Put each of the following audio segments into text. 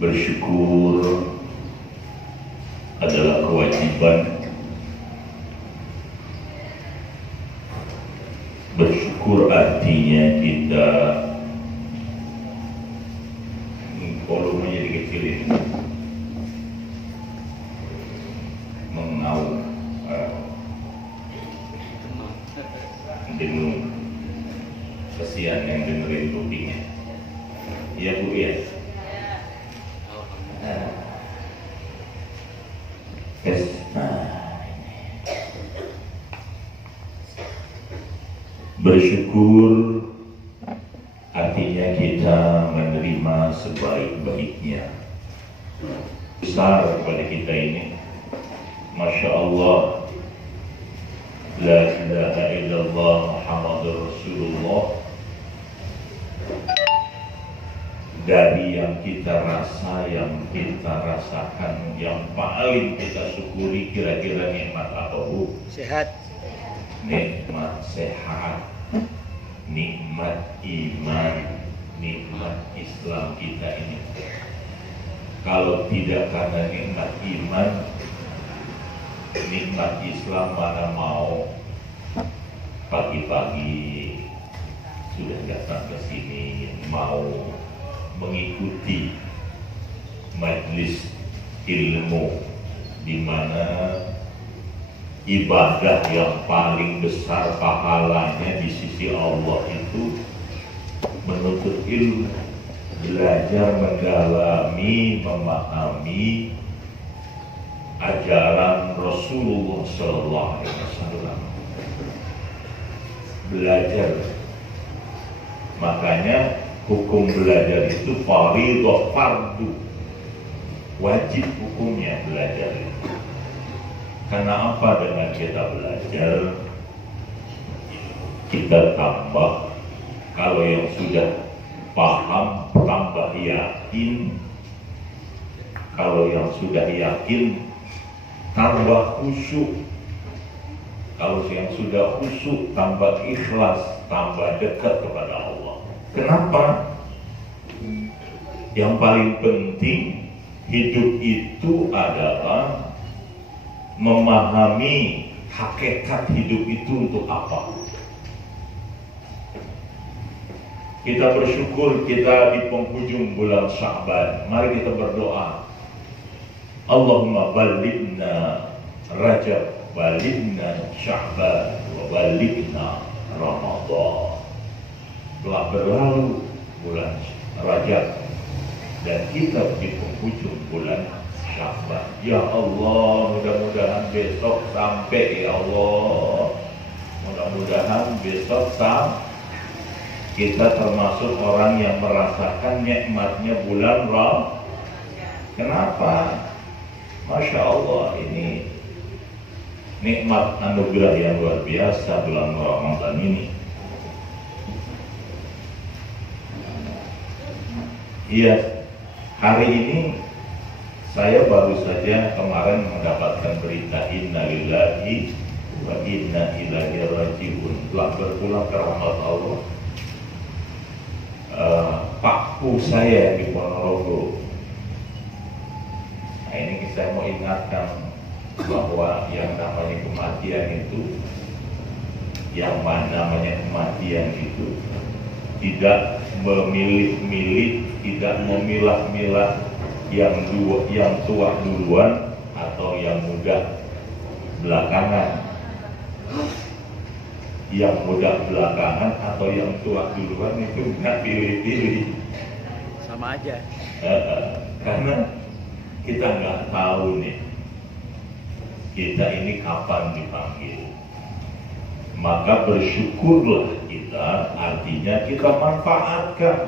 Bersyukur adalah kewajiban. Bersyukur artinya kita volumenya dikecilin, mengaum, dengung, kesian yang dengerin kupingnya. Iya Bu ya. Bersyukur artinya kita menerima sebaik-baiknya. Besar kepada kita ini, Masya Allah, La ilaha illallah Muhammadur Rasulullah. Dari yang kita rasa, yang kita rasakan, yang paling kita syukuri kira-kira nikmat apa Bu? Sehat. Nikmat sehat, nikmat iman, nikmat Islam kita ini. Kalau tidak karena nikmat iman, nikmat Islam mana mau pagi-pagi sudah datang ke sini mau mengikuti majelis ilmu di mana ibadah yang paling besar pahalanya di sisi Allah itu menuntut ilmu, belajar mendalami, memahami ajaran Rasulullah SAW. Belajar, makanya hukum belajar itu fardhu, fardu, wajib hukumnya belajar itu. Karena apa? Dengan kita belajar, kita tambah. Kalau yang sudah paham, tambah yakin. Kalau yang sudah yakin, tambah khusyuk. Kalau yang sudah khusyuk, tambah ikhlas, tambah dekat kepada Allah. Kenapa? Yang paling penting hidup itu adalah memahami hakikat hidup itu untuk apa. Kita bersyukur kita di penghujung bulan Sya'ban. Mari kita berdoa. Allahumma balighna Rajab, balighna Sya'ban, wa balighna Ramadan. Telah berlalu bulan Rajab dan kita di penghujung bulan Sya'ban. Ya Allah, mudah-mudahan besok sampai, ya Allah. Mudah-mudahan besok sampai kita termasuk orang yang merasakan nikmatnya bulan Ramadan. Kenapa? Masya Allah, ini nikmat anugerah yang luar biasa bulan Ramadan ini. Iya, hari ini saya baru saja kemarin mendapatkan berita inna lillahi wa inna ilaihi raji'un, telah berpulang ke rahmat Allah. Pakku saya di Ponorogo. Nah, ini saya mau ingatkan bahwa yang namanya kematian itu, tidak memilih-milih, tidak memilah-milah yang tua duluan atau yang muda belakangan. Yang muda belakangan atau yang tua duluan itu nggak pilih-pilih. Sama aja. Karena kita nggak tahu nih kita ini kapan dipanggil. Maka bersyukurlah kita, artinya kita manfaatkan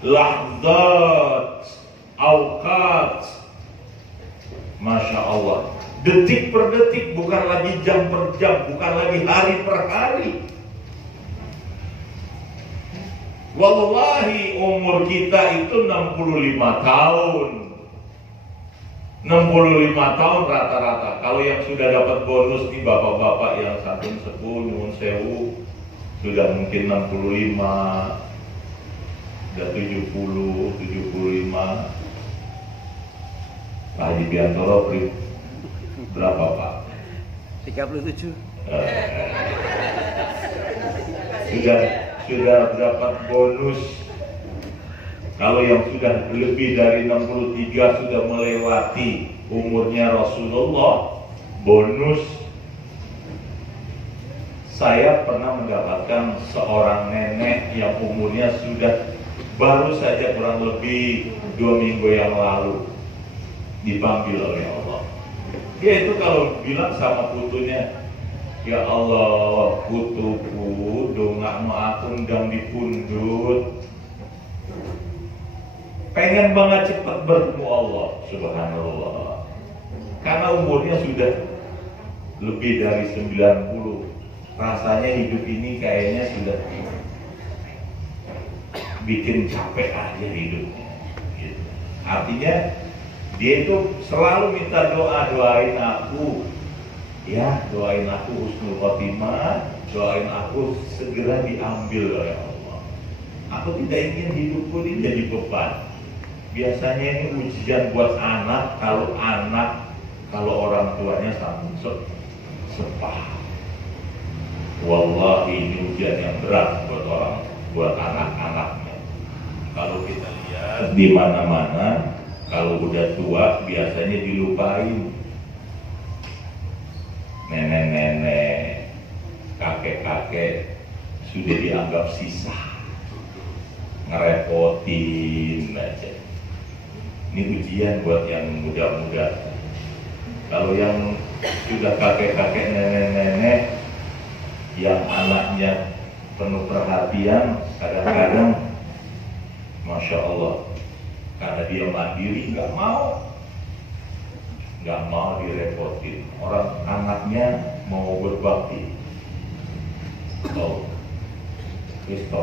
lahzat, awqat, Masya Allah, detik per detik, bukan lagi jam per jam, bukan lagi hari per hari. Wallahi umur kita itu 65 tahun. 65 tahun rata-rata. Kalau yang sudah dapat bonus nih bapak-bapak yang santun sepuh, nyuwun sewu, sudah mungkin 65, sudah 70, 75. Pak Haji Biantoro berapa Pak? 37. Sudah dapat bonus. Kalau yang sudah lebih dari 63 sudah melewati umurnya Rasulullah, bonus. Saya pernah mendapatkan seorang nenek yang umurnya sudah baru saja kurang lebih 2 minggu yang lalu dipanggil oleh Allah. Dia itu kalau bilang sama putunya, ya Allah, putuku, dongakmu aku undang di pundut. Pengen banget cepat bertemu Allah, subhanallah. Karena umurnya sudah lebih dari 90. Rasanya hidup ini kayaknya sudah bikin capek aja hidupnya. Gitu. Artinya dia itu selalu minta doa, doain aku. Ya, doain aku husnul khotimah, doain aku segera diambil oleh Allah. Aku tidak ingin hidupku ini jadi beban. Biasanya ini ujian buat anak, kalau orang tuanya sampai sepah. Wallahi ini ujian yang berat buat anak-anaknya. Kalau kita lihat di mana-mana, kalau udah tua biasanya dilupain. Nenek-nenek, kakek-kakek sudah dianggap sisa, ngerepotin aja. Ini ujian buat yang muda-muda. Kalau yang sudah kakek-kakek, nenek-nenek, yang anaknya penuh perhatian, kadang-kadang, masya Allah, karena dia mandiri, nggak mau direpotin. Orang anaknya mau berbakti. Kalau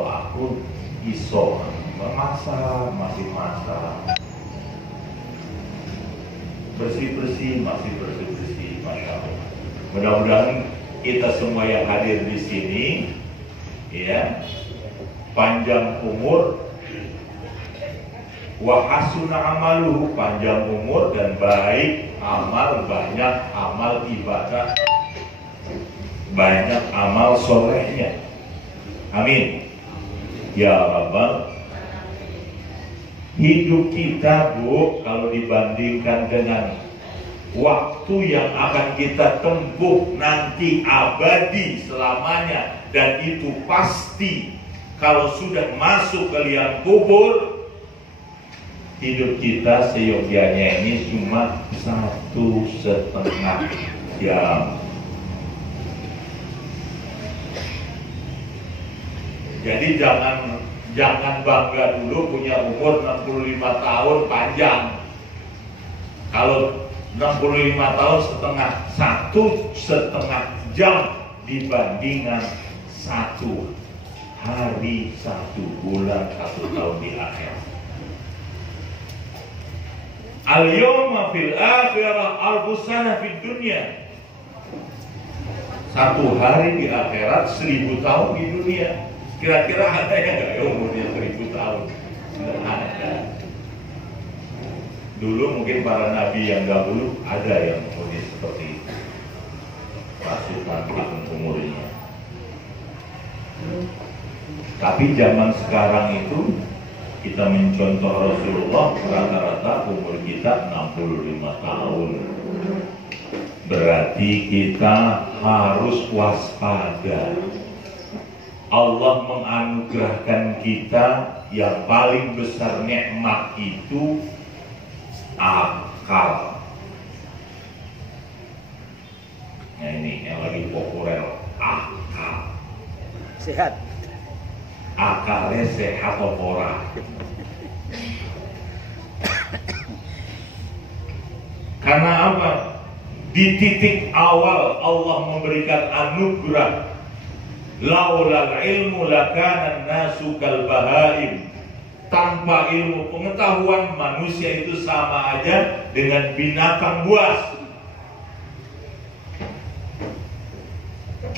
aku iso memasak, masih masak. Bersih-bersih, masih bersih-bersih, masya Allah. Mudah-mudahan kita semua yang hadir di sini, ya, panjang umur, wa hasuna amaluhu, panjang umur dan baik amal, banyak amal ibadah, banyak amal solehnya. Amin. Ya Rabbal. Hidup kita, Bu, kalau dibandingkan dengan waktu yang akan kita tempuh nanti abadi selamanya, dan itu pasti kalau sudah masuk ke liang kubur, hidup kita seyogianya ini cuma 1,5 jam. Jadi jangan bangga dulu punya umur 65 tahun panjang. Kalau 65 tahun setengah, 1,5 jam dibandingkan 1 hari, 1 bulan, 1 tahun di akhirat. Al-yawma fil akhirah al-busana fid dunya. 1 hari di akhirat 1000 tahun di dunia. Kira-kira ada yang nggak ya umurnya 1000 tahun? Nggak ada. Dulu mungkin para nabi yang dahulu ada yang umurnya seperti itu. Pasukan umurnya. Tapi zaman sekarang itu kita mencontoh Rasulullah, rata-rata umur kita 65 tahun. Berarti kita harus waspada. Allah menganugerahkan kita yang paling besar nikmat itu akal. Nah ini yang lagi populer, akal. Sehat. Akalnya sehat atau ora? Karena apa? Di titik awal Allah memberikan anugerah. Laulal ilmu lakana nasu kal bahaim. Tanpa ilmu pengetahuan manusia itu sama aja dengan binatang buas.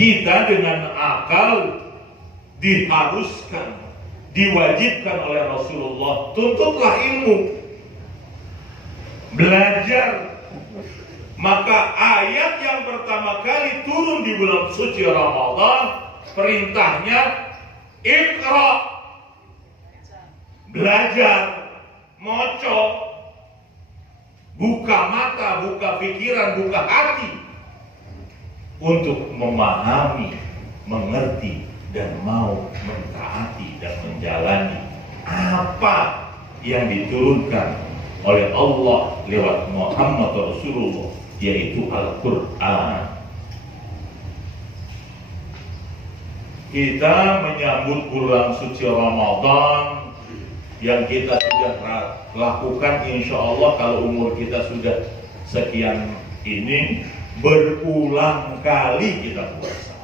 Kita dengan akal diharuskan, diwajibkan oleh Rasulullah, tuntutlah ilmu. belajar. Maka ayat yang pertama kali turun di bulan suci Ramadan, perintahnya Iqra, belajar, moco, buka mata, buka pikiran, buka hati untuk memahami, mengerti, dan mau mentaati dan menjalani apa yang diturunkan oleh Allah lewat Muhammad Rasulullah, yaitu Al-Quran. Kita menyambut bulan suci Ramadan yang kita sudah lakukan, insya Allah kalau umur kita sudah sekian ini, berulang kali kita puasa,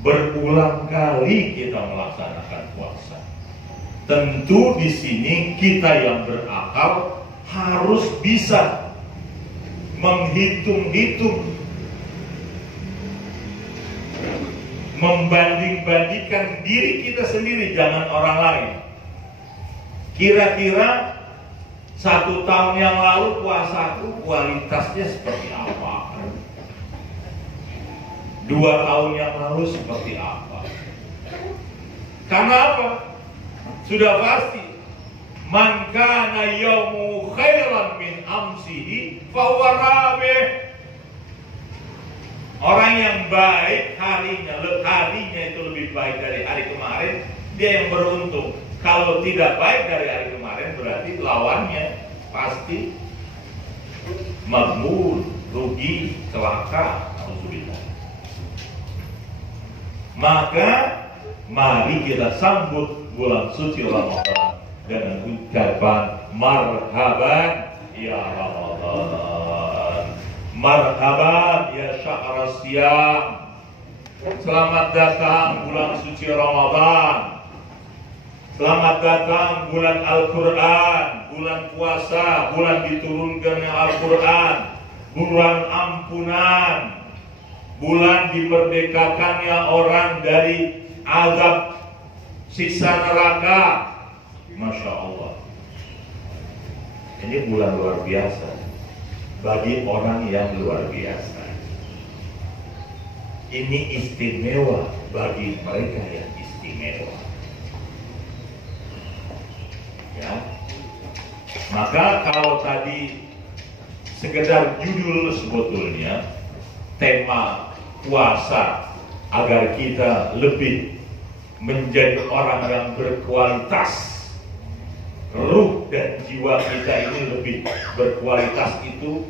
berulang kali kita melaksanakan puasa. Tentu di sini kita yang berakal harus bisa menghitung-hitung, membanding-bandingkan diri kita sendiri, jangan orang lain. Kira-kira 1 tahun yang lalu puasaku kualitasnya seperti apa? 2 tahun yang lalu seperti apa? Karena apa? Sudah pasti, man kana yaumu khairan min amsihi fa huwa rabih. Orang yang baik harinya itu lebih baik dari hari kemarin, dia yang beruntung. Kalau tidak baik dari hari kemarin, berarti lawannya pasti maghmur, rugi, celaka. Alhamdulillah. Maka mari kita sambut bulan suci Ramadan dengan ucapan marhaban ya Ramadan, marhaban ya syahr siyam. Selamat datang bulan suci Ramadan, selamat datang bulan Al-Quran, bulan puasa, bulan diturunkannya Al-Quran, bulan ampunan, bulan dimerdekakannya orang dari azab siksa neraka. Masya Allah, ini bulan luar biasa bagi orang yang luar biasa. Ini istimewa bagi mereka yang istimewa, ya. Maka kalau tadi sekedar judul, sebetulnya tema puasa agar kita lebih menjadi orang yang berkualitas, ruh dan jiwa kita ini lebih berkualitas, itu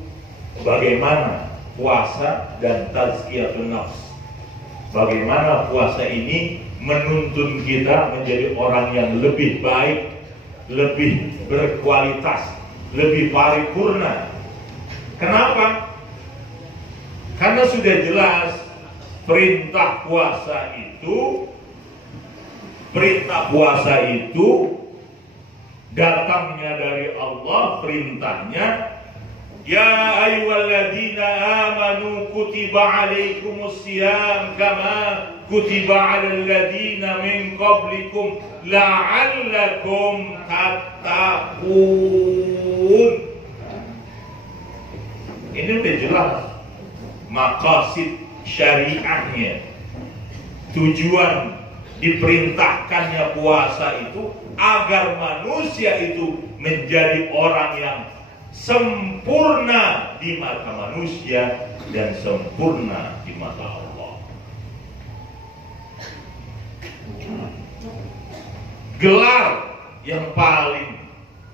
bagaimana puasa dan tazkiyatun nafs. Bagaimana puasa ini menuntun kita menjadi orang yang lebih baik, lebih berkualitas, lebih paripurna. Kenapa? Karena sudah jelas perintah puasa itu datangnya dari Allah. Perintahnya, ya ayyuhalladzina amanu kutiba alaikumus siyam kama kutiba alal ladzina min qablikum la'allakum tattaqun. Ini udah jelas maqasid syariahnya, tujuan diperintahkannya puasa itu agar manusia itu menjadi orang yang sempurna di mata manusia dan sempurna di mata Allah. Gelar yang paling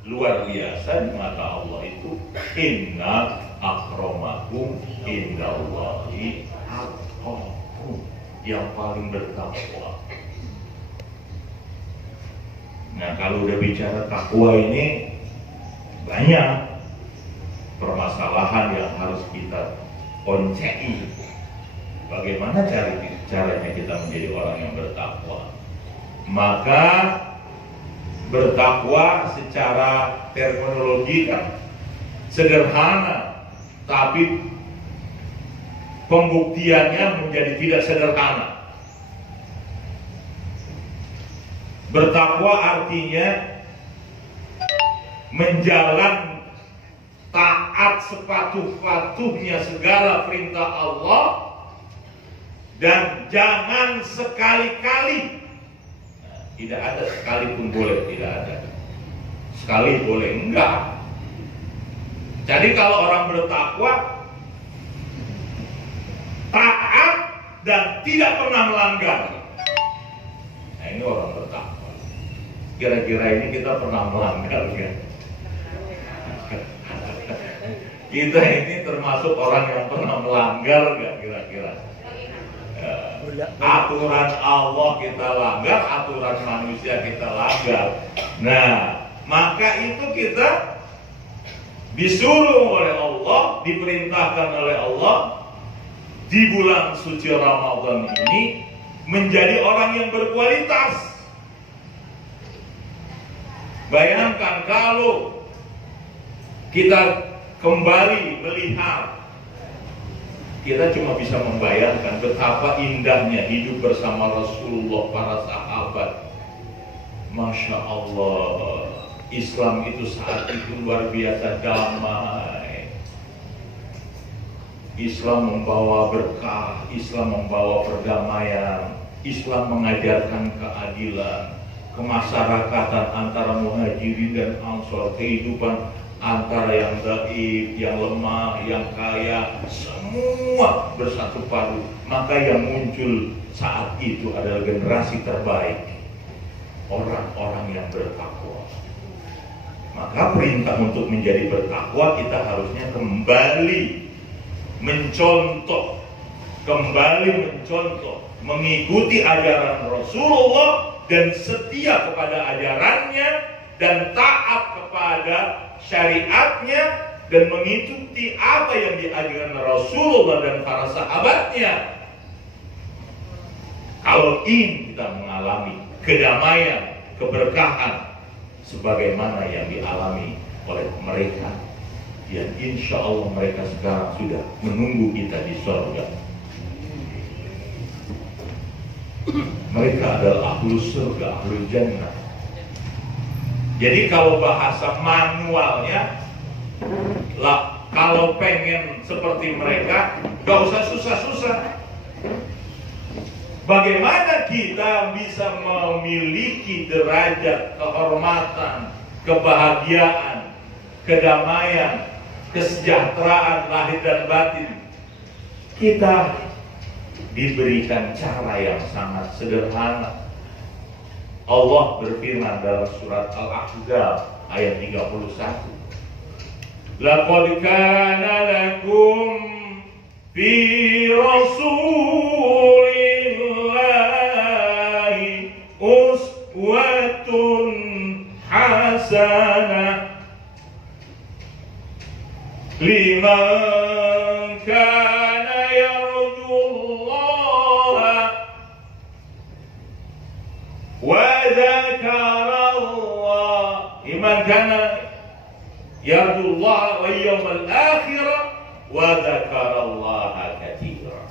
luar biasa di mata Allah itu inna akramakum indallahi atqakum, yang paling bertakwa. Nah, kalau udah bicara takwa ini banyak permasalahan yang harus kita koncei. Bagaimana caranya kita menjadi orang yang bertakwa? Maka bertakwa secara terminologi kan sederhana, tapi pembuktiannya menjadi tidak sederhana. Bertakwa artinya taat sepatuh-patuhnya segala perintah Allah, dan jangan sekali-kali, tidak ada sekalipun boleh, tidak ada sekali boleh, enggak. Jadi kalau orang bertakwa, taat dan tidak pernah melanggar, nah ini orang bertakwa. Kira-kira ini kita pernah melanggar kan? Kita ini termasuk orang yang pernah melanggar nggak kira-kira? Aturan Allah kita langgar, aturan manusia kita langgar. Nah, maka itu kita disuruh oleh Allah, diperintahkan oleh Allah di bulan suci Ramadan ini menjadi orang yang berkualitas. Bayangkan kalau kita kembali melihat, kita cuma bisa membayangkan betapa indahnya hidup bersama Rasulullah, para sahabat. Masya Allah, Islam itu saat itu luar biasa damai. Islam membawa berkah, Islam membawa perdamaian, Islam mengajarkan keadilan, kemasyarakatan antara muhajirin dan ansor, kehidupan antara yang dhaif, yang lemah, yang kaya, semua bersatu padu. Maka yang muncul saat itu adalah generasi terbaik, orang-orang yang bertakwa. Maka perintah untuk menjadi bertakwa, kita harusnya kembali mencontoh, mengikuti ajaran Rasulullah dan setia kepada ajarannya dan taat kepada syariatnya dan mengikuti apa yang diajarkan Rasulullah dan para sahabatnya. Kalau ingin kita mengalami kedamaian, keberkahan sebagaimana yang dialami oleh mereka, yang insya Allah mereka sekarang sudah menunggu kita di surga. Mereka adalah ahlus surga, ahlul jannah. Jadi kalau bahasa manualnya, kalau pengen seperti mereka, gak usah susah-susah. Bagaimana kita bisa memiliki derajat kehormatan, kebahagiaan, kedamaian, kesejahteraan lahir dan batin? Kita diberikan cara yang sangat sederhana. Allah berfirman dalam surat Al-Ahzab ayat 31. Laqad kana lakum fi Rasulillahi uswatun hasanah liman kana liman kana yarjullah wal yawmal akhir wa dzakarallaha katsira.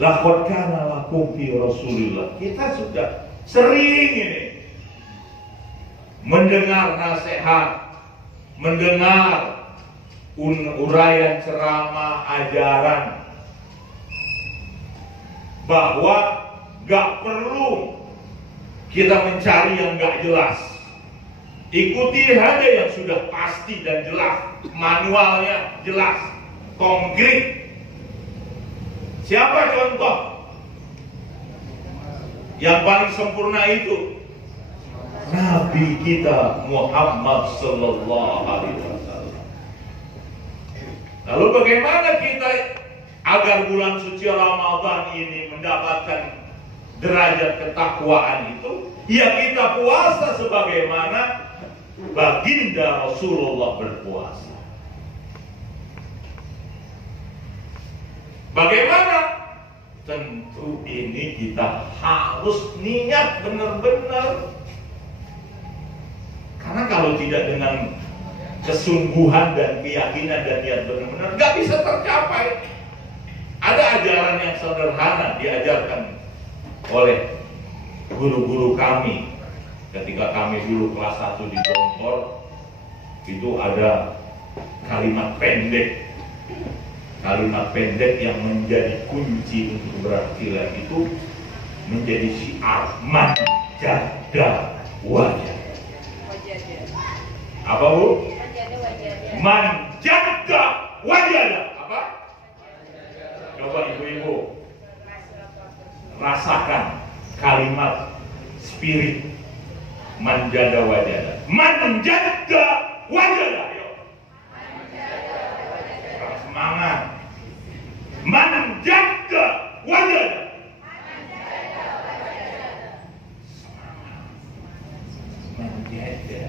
Laqad kana lakum fi Rasulillah. Kita sudah sering ini mendengar nasihat, mendengar uraian ceramah, ajaran bahwa gak perlu kita mencari yang gak jelas. Ikuti saja yang sudah pasti dan jelas, manualnya jelas, konkret. Siapa contoh yang paling sempurna itu? Nabi kita Muhammad Sallallahu Alaihi Wasallam. Lalu bagaimana kita agar bulan suci Ramadan ini mendapatkan derajat ketakwaan itu? Ya kita puasa sebagaimana baginda Rasulullah berpuasa. Bagaimana? Tentu ini kita harus niat benar-benar. Karena kalau tidak dengan kesungguhan dan keyakinan dan niat benar-benar, gak bisa tercapai. Ada ajaran yang sederhana diajarkan oleh guru-guru kami ketika kami dulu kelas 1 di Bogor. itu ada kalimat pendek yang menjadi kunci untuk berarti itu menjadi syiar man jada wajah. Apa Bu? Man jada wajah. Apa? Coba ibu-ibu rasakan kalimat spirit manjada wajada. Manjada wajada. Ayo. Semangat. Manjada wajada. Manjada.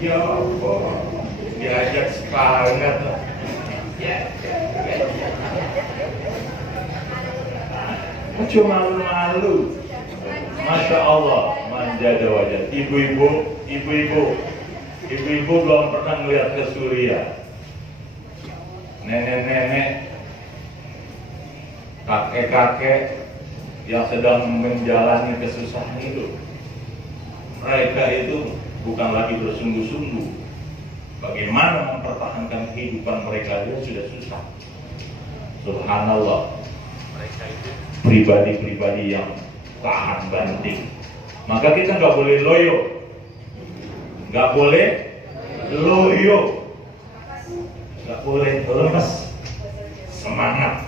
Ya Allah, diajak semangat. Cuma malu-malu. Masya Allah, manjada wajah. Ibu-ibu belum pernah melihat ke Suriah. Nenek-nenek, kakek-kakek yang sedang menjalani kesusahan itu, mereka itu bukan lagi bersungguh-sungguh bagaimana mempertahankan kehidupan mereka. Dia sudah susah. Subhanallah, mereka itu pribadi-pribadi yang tahan banting. Maka kita nggak boleh loyo, nggak boleh lemes, semangat.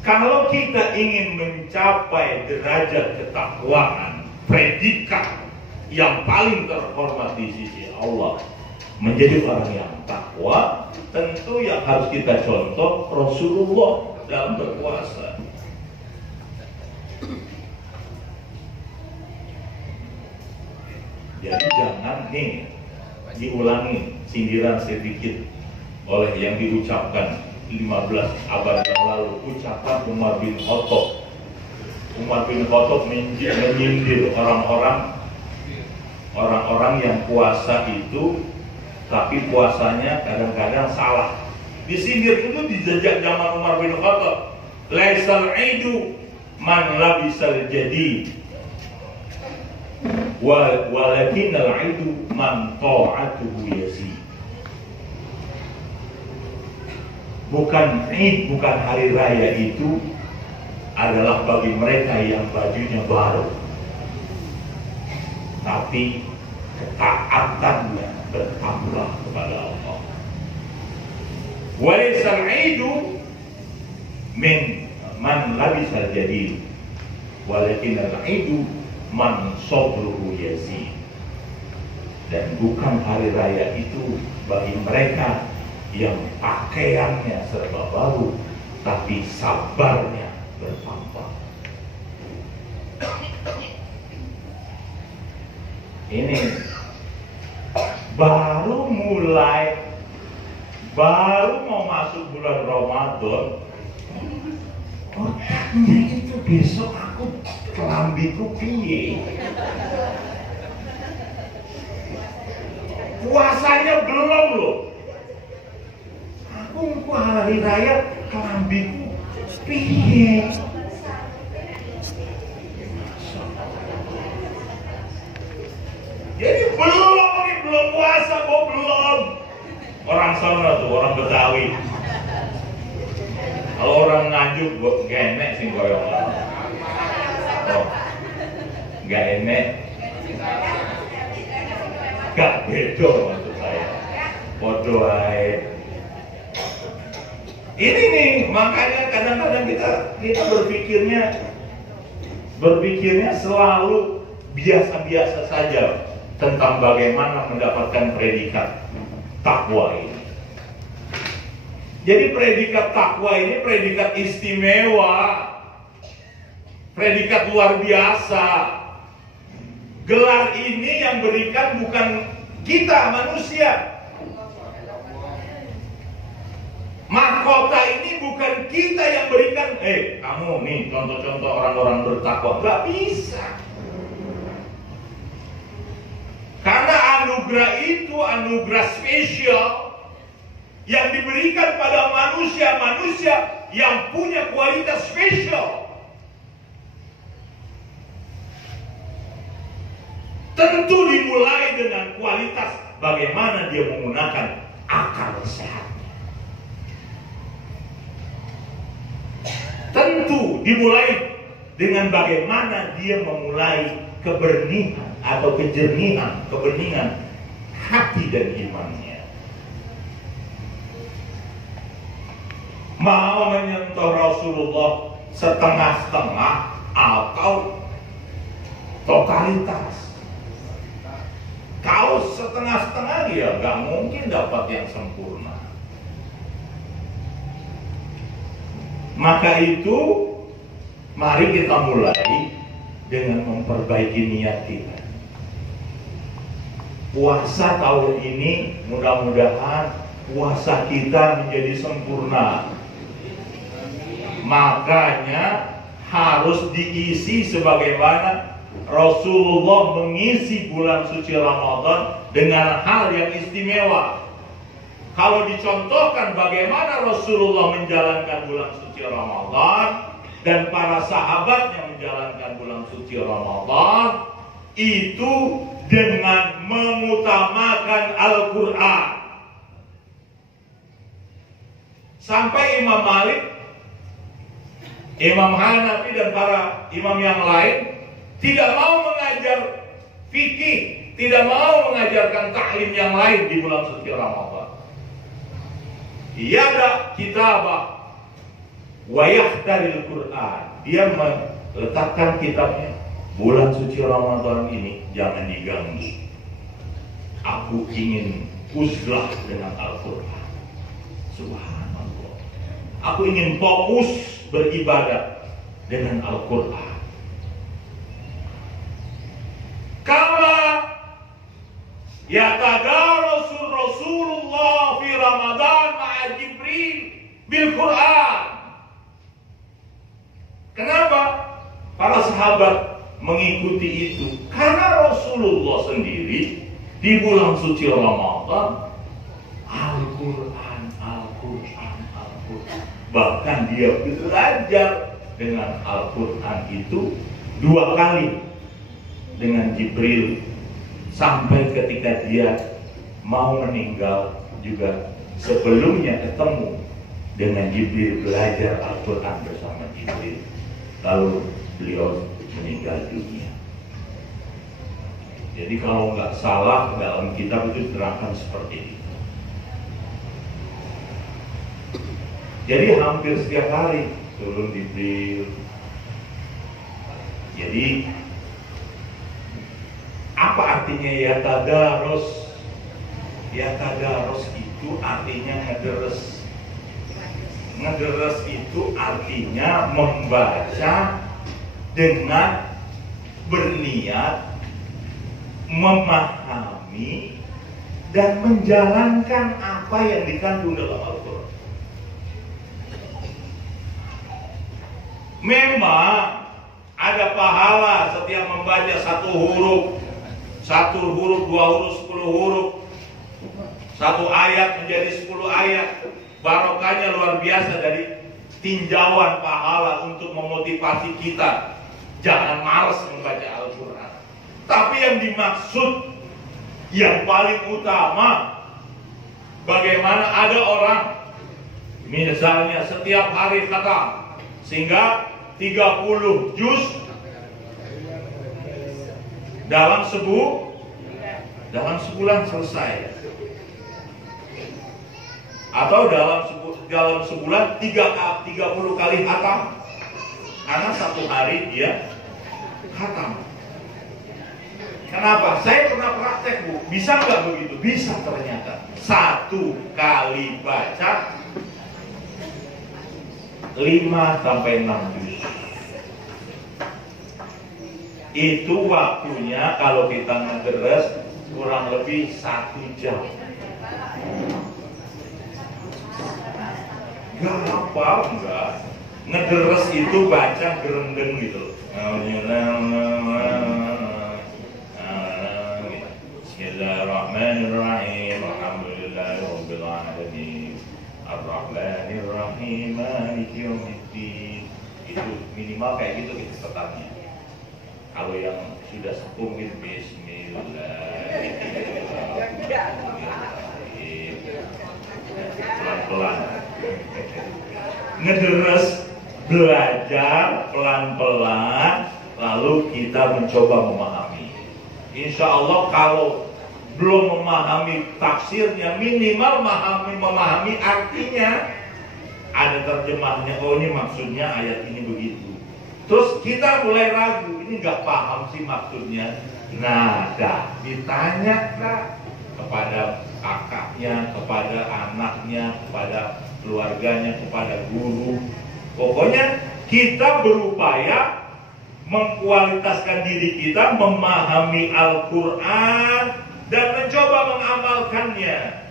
Kalau kita ingin mencapai derajat ketakwaan, predikat yang paling terhormat di sisi Allah, menjadi orang yang takwa, tentu yang harus kita contoh Rasulullah dalam berpuasa. Jadi jangan nih diulangi sindiran sedikit oleh yang diucapkan 15 abad yang lalu, ucapan Umar bin Khattab. Umar bin Khattab menyindir orang-orang yang puasa itu, tapi puasanya kadang-kadang salah. Disindir itu di zaman Umar bin Khattab. Laisal aidu man labisal jadid, walakin al-aidu man ta'atuhu yazid. Bukan Id, bukan hari raya itu adalah bagi mereka yang bajunya baru, tapi ketaatannya bertambah kepada Allah. Walaisal aidu min man labisal jadid, walakin al-aidu man sabruhu yazid. Dan bukan hari raya itu bagi mereka yang pakaiannya serba baru, tapi sabarnya bertambah. Ini baru mau masuk bulan Ramadan, otaknya itu besok aku kelambiku piye. Puasanya belum loh. Aku hari raya kelambiku piye. Jadi belum puasa kok belum. Orang sana tuh, orang Betawi. Kalau orang Nganjuk gak enek sih koyo. Oh. Gak enek. Gak beda maksud saya. Podo ae. Ini nih, makanya kadang-kadang kita berpikirnya selalu biasa-biasa saja tentang bagaimana mendapatkan predikat takwa ini. Jadi predikat takwa ini predikat istimewa, predikat luar biasa. Gelar ini yang berikan bukan kita manusia. Mahkota ini bukan kita yang berikan. Kamu nih contoh-contoh orang-orang bertakwa. Gak bisa. Karena anugerah itu anugerah spesial yang diberikan pada manusia-manusia yang punya kualitas spesial. Tentu dimulai dengan kualitas bagaimana dia menggunakan akal sehatnya. Tentu dimulai dengan bagaimana dia memulai kebernihan atau kejernihan, kebeningan hati dan imannya. Mau menyentuh Rasulullah setengah-setengah atau totalitas. Kalau setengah-setengah dia gak mungkin dapat yang sempurna. Maka itu mari kita mulai dengan memperbaiki niat kita. Puasa tahun ini mudah-mudahan puasa kita menjadi sempurna. Makanya harus diisi sebagaimana Rasulullah mengisi bulan suci Ramadan dengan hal yang istimewa. Kalau dicontohkan bagaimana Rasulullah menjalankan bulan suci Ramadan dan para sahabatnya menjalankan bulan suci Ramadan, itu dengan mengutamakan Al-Quran. Sampai Imam Malik, Imam Hanafi dan para imam yang lain tidak mau mengajar fikih, tidak mau mengajarkan taklim yang lain di bulan suci Ramadan. Ia ada kitabah wa yahtaril Quran. Dia meletakkan kitabnya, bulan suci Ramadan ini jangan diganggu. Aku ingin uzlah dengan Al-Quran. Subhanallah. Aku ingin fokus beribadah dengan Al-Quran. Kama yatadarasul Rasulullah fi Ramadan ma'a Jibril bil Quran. Kenapa para sahabat mengikuti itu? Karena Rasulullah sendiri di bulan suci Ramadan Al-Quran. Bahkan dia belajar dengan Al-Quran itu 2 kali dengan Jibril, sampai ketika dia mau meninggal juga sebelumnya ketemu dengan Jibril, belajar Al-Quran bersama Jibril, lalu beliau meninggal dunia. Jadi kalau nggak salah dalam kitab itu diterangkan seperti ini. Jadi hampir setiap hari turun Jibril. Jadi apa artinya yatadarus? Yatadarus itu artinya ngederes. Ngederes itu artinya membaca dengan berniat memahami dan menjalankan apa yang dikandung dalam Al-Quran. Memang ada pahala setiap membaca 1 huruf, 1 huruf, 2 huruf, 10 huruf, 1 ayat menjadi 10 ayat. Barokahnya luar biasa dari tinjauan pahala untuk memotivasi kita. Jangan malas membaca Al-Quran. Tapi yang dimaksud, yang paling utama, bagaimana ada orang misalnya setiap hari khatam, sehingga 30 juz dalam sebulan selesai, atau dalam sebulan 30 kali khatam, karena 1 hari dia khatam. Kenapa? Saya pernah praktek, Bu. Bisa nggak begitu? Bisa ternyata. 1 kali baca 5-6 juz. Itu waktunya kalau kita ngederes kurang lebih 1 jam. Gak apa enggak. Ngederes itu baca gerendeng gitu. Bismillahirrahmanirrahim. Alhamdulillahirabbil alamin. Ar-Rahmanir-Rahim. Maliki yaumiddin. Itu minimal kayak gitu kita setarnya. Kalau yang sudah sepuh mungkin Bismillahirrahmanirrahim. Pelan-pelan. Ngederes, belajar pelan-pelan, lalu kita mencoba memahami. Insya Allah kalau belum memahami tafsirnya, minimal memahami artinya. Ada terjemahnya, oh ini maksudnya ayat ini begitu. Terus kita mulai ragu, ini nggak paham sih maksudnya. Nah, ditanya kepada kakaknya, kepada anaknya, kepada keluarganya, kepada guru. Pokoknya kita berupaya mengkualitaskan diri kita, memahami Al-Quran dan mencoba mengamalkannya.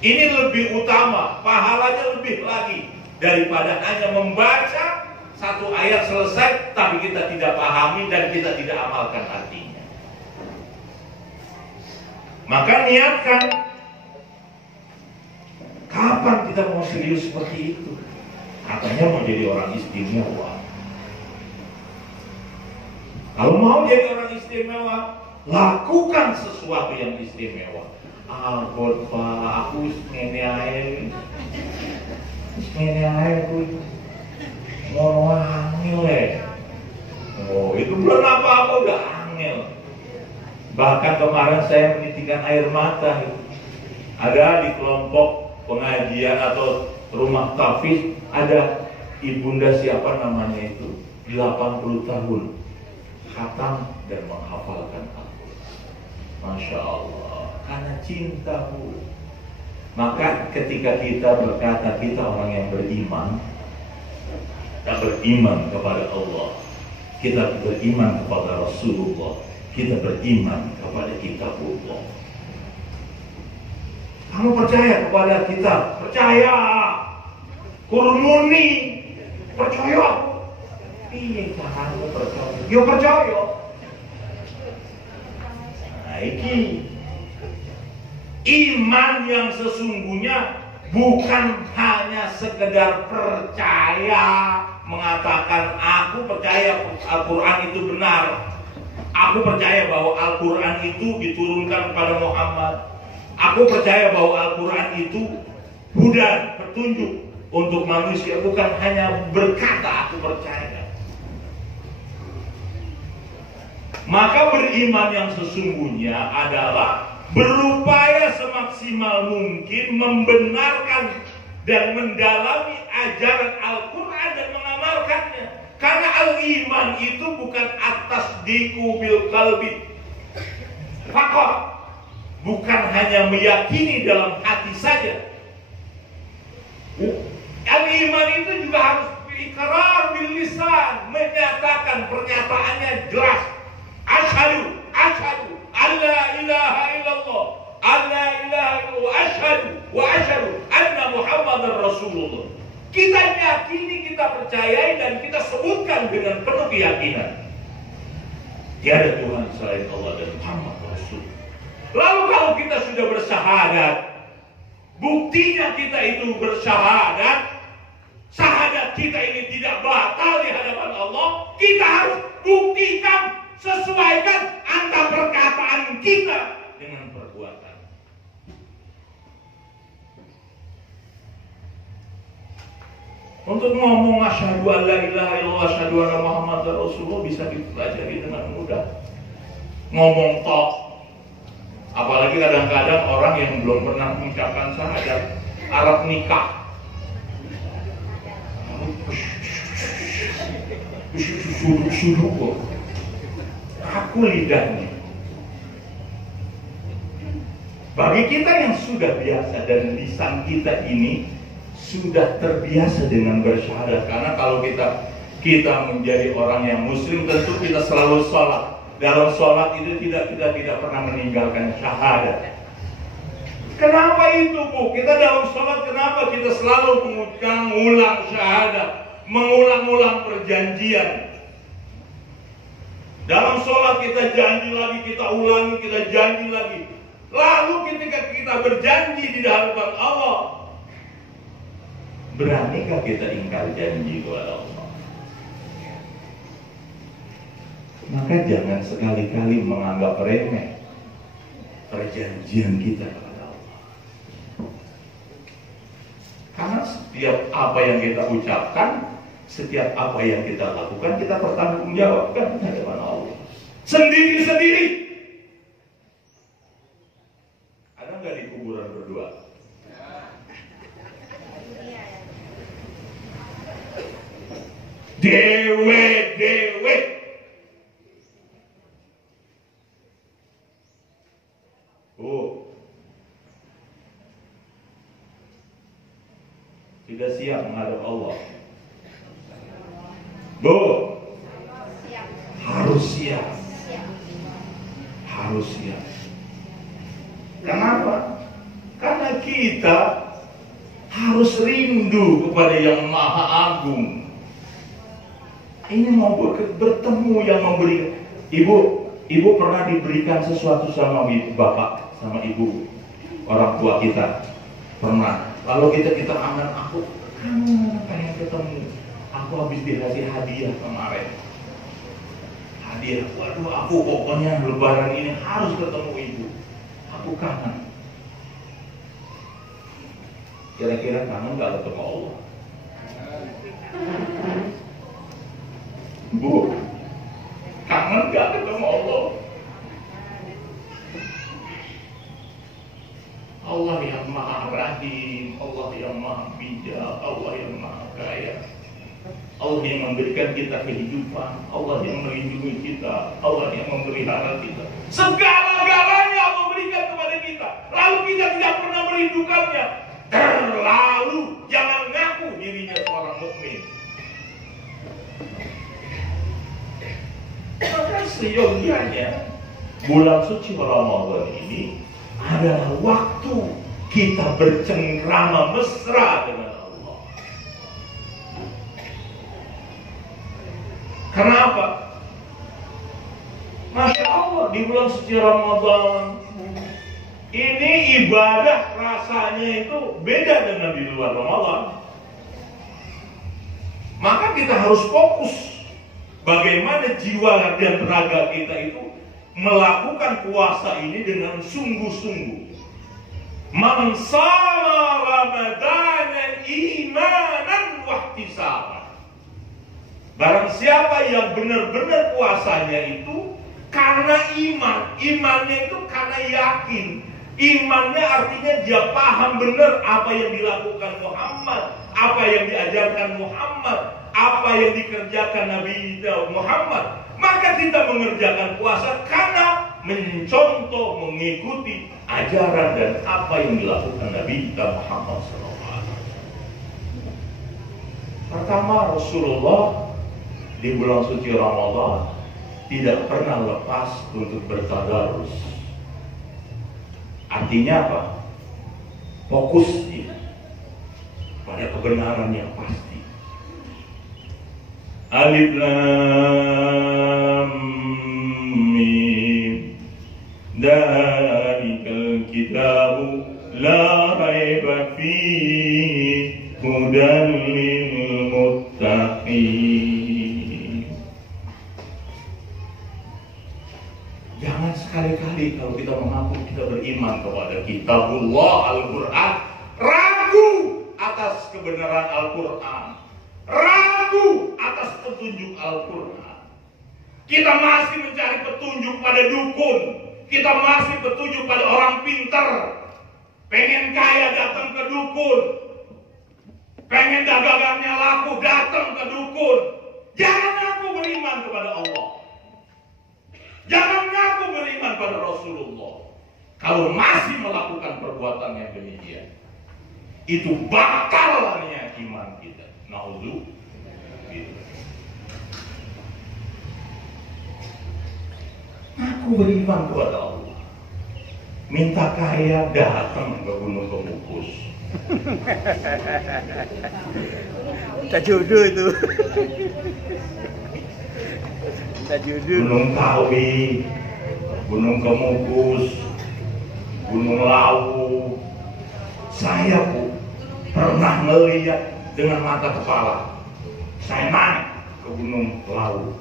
Ini lebih utama, pahalanya lebih lagi daripada hanya membaca satu ayat selesai tapi kita tidak pahami dan kita tidak amalkan artinya. Maka niatkan, kapan kita mau serius seperti itu? Katanya mau jadi orang istimewa. Kalau mau jadi orang istimewa, lakukan sesuatu yang istimewa. Ampun Pak, aku ngene ae aku mau angel ya. Oh, itu belum apa-apa udah angel. Bahkan kemarin saya menitikkan air mata. Ada di kelompok pengajian atau rumah tahfiz, ada ibunda siapa namanya itu, 80 tahun khatam dan menghafalkan Al-Quran. Masya Allah. Karena cinta, Bu. Maka ketika kita berkata kita orang yang beriman, kita beriman kepada Allah, kita beriman kepada Rasulullah, kita beriman kepada kitabullah. Kamu percaya kepada kita? Percaya. Kurmuni, percaya. Iya, kamu percaya. Yo percaya. Nah, iki iman yang sesungguhnya bukan hanya sekedar percaya, mengatakan aku percaya Al-Quran itu benar, aku percaya bahwa Al-Quran itu diturunkan kepada Muhammad, aku percaya bahwa Al-Quran itu hudan, petunjuk untuk manusia. Bukan hanya berkata aku percaya. Maka beriman yang sesungguhnya adalah berupaya semaksimal mungkin membenarkan dan mendalami ajaran Al-Quran dan mengamalkannya. Karena al-iman itu bukan atas diku bil qalbi faqat, bukan hanya meyakini dalam hati saja. Al-iman itu juga harus ikrar bil lisan, menyatakan pernyataannya jelas. Asyhadu alla ilaha illallah, alla ilaha illallah, wa asyhadu anna Muhammadar Rasulullah. Kita yakini, kita percayai, dan kita sebutkan dengan penuh keyakinan tiada Tuhan selain Allah dan Muhammad Rasul. Lalu kalau kita sudah bersyahadat, buktinya kita itu bersyahadat, syahadat kita ini tidak batal di hadapan Allah, kita harus buktikan, sesuaikan antara perkataan kita dengan perbuatan. Untuk ngomong asyhadu an la ilaha illallah, asyhadu anna Muhammadar Rasulullah bisa dipelajari dengan mudah. Ngomong tok. Apalagi kadang-kadang orang yang belum pernah mengucapkan syahadat, Arab nikah. Suruh kok. Aku lidahnya. Bagi kita yang sudah biasa dan lisan kita ini sudah terbiasa dengan bersyahadat, karena kalau kita menjadi orang yang muslim, tentu kita selalu sholat. Dalam sholat itu kita tidak pernah meninggalkan syahadat. Kenapa itu, Bu? Kita dalam sholat kenapa kita selalu mengulang syahadat, mengulang-ulang perjanjian? Dalam sholat kita janji lagi, kita ulangi, kita janji lagi. Lalu ketika kita berjanji di hadapan Allah, beranikah kita ingkar janji kepada Allah? Maka jangan sekali-kali menganggap remeh perjanjian kita kepada Allah. Karena setiap apa yang kita ucapkan, setiap apa yang kita lakukan, kita bertanggungjawabkan di hadapan Allah. Sendiri-sendiri. Ada nggak di kuburan berdua? Dewe. Tidak siap menghadap Allah. Harus siap. Kenapa? Karena kita harus rindu kepada yang Maha Agung. Ini mau bertemu yang memberikan. Ibu pernah diberikan sesuatu sama bapak, sama ibu, orang tua kita. Pernah. Lalu kita angan, aku pengen ketemu. Aku habis dikasih hadiah kemarin. Waduh, aku pokoknya lebaran ini harus ketemu ibu. Aku kangen. Kira-kira kangen gak ketemu Allah? Bu, kangen gak ketemu Allah? Allah yang Maha Rahim, Allah yang Maha Bijak, Allah yang Maha Kaya, Allah yang memberikan kita kehidupan, Allah yang melindungi kita, Allah yang memelihara kita. Segala-galanya Allah berikan kepada kita, lalu kita tidak pernah merindukannya. Terlalu jangan ngaku dirinya seorang mukmin. Maka seyogianya bulan suci Ramadan ini adalah waktu kita bercengkrama mesra dengan Allah. Kenapa? Masya Allah, di bulan suci Ramadan ini ibadah rasanya itu beda dengan di luar Ramadan. Maka kita harus fokus bagaimana jiwa dan tenaga kita itu melakukan puasa ini dengan sungguh-sungguh. Man shama Ramadana imanan wahtisaban. Barang siapa yang benar-benar puasanya itu karena iman. Imannya itu karena yakin. Imannya artinya dia paham benar apa yang dilakukan Muhammad, apa yang diajarkan Muhammad, apa yang dikerjakan Nabi Muhammad. Maka kita mengerjakan puasa karena mencontoh, mengikuti ajaran dan apa yang dilakukan Nabi Muhammad SAW. Pertama, Rasulullah di bulan suci Ramadan tidak pernah lepas untuk bertadarus. Artinya apa? Fokus pada kebenaran yang pasti. Alif Lam Mim. Dzalikal kitabu la raiba fihi hudan lil muttaqin. Jangan sekali-kali kalau kita mengaku kita beriman kepada kitabullah Al-Quran, ragu atas kebenaran Al-Quran, ragu atas petunjuk Al-Quran. Kita masih mencari petunjuk pada dukun, kita masih petunjuk pada orang pintar. Pengen kaya datang ke dukun, pengen dagangannya laku datang ke dukun. Jangan ngaku beriman kepada Allah, jangan ngaku beriman pada Rasulullah. Kalau masih melakukan perbuatan yang demikian, itu batalnya iman kita. Nauzubillah. Aku beriman kepada Allah, minta kaya datang ke Gunung Kemukus. Tak jodoh itu. Tak jodoh. Gunung Kawi, Gunung Kemukus, Gunung Lawu. Saya pernah melihat dengan mata kepala. Saya naik ke Gunung Lawu.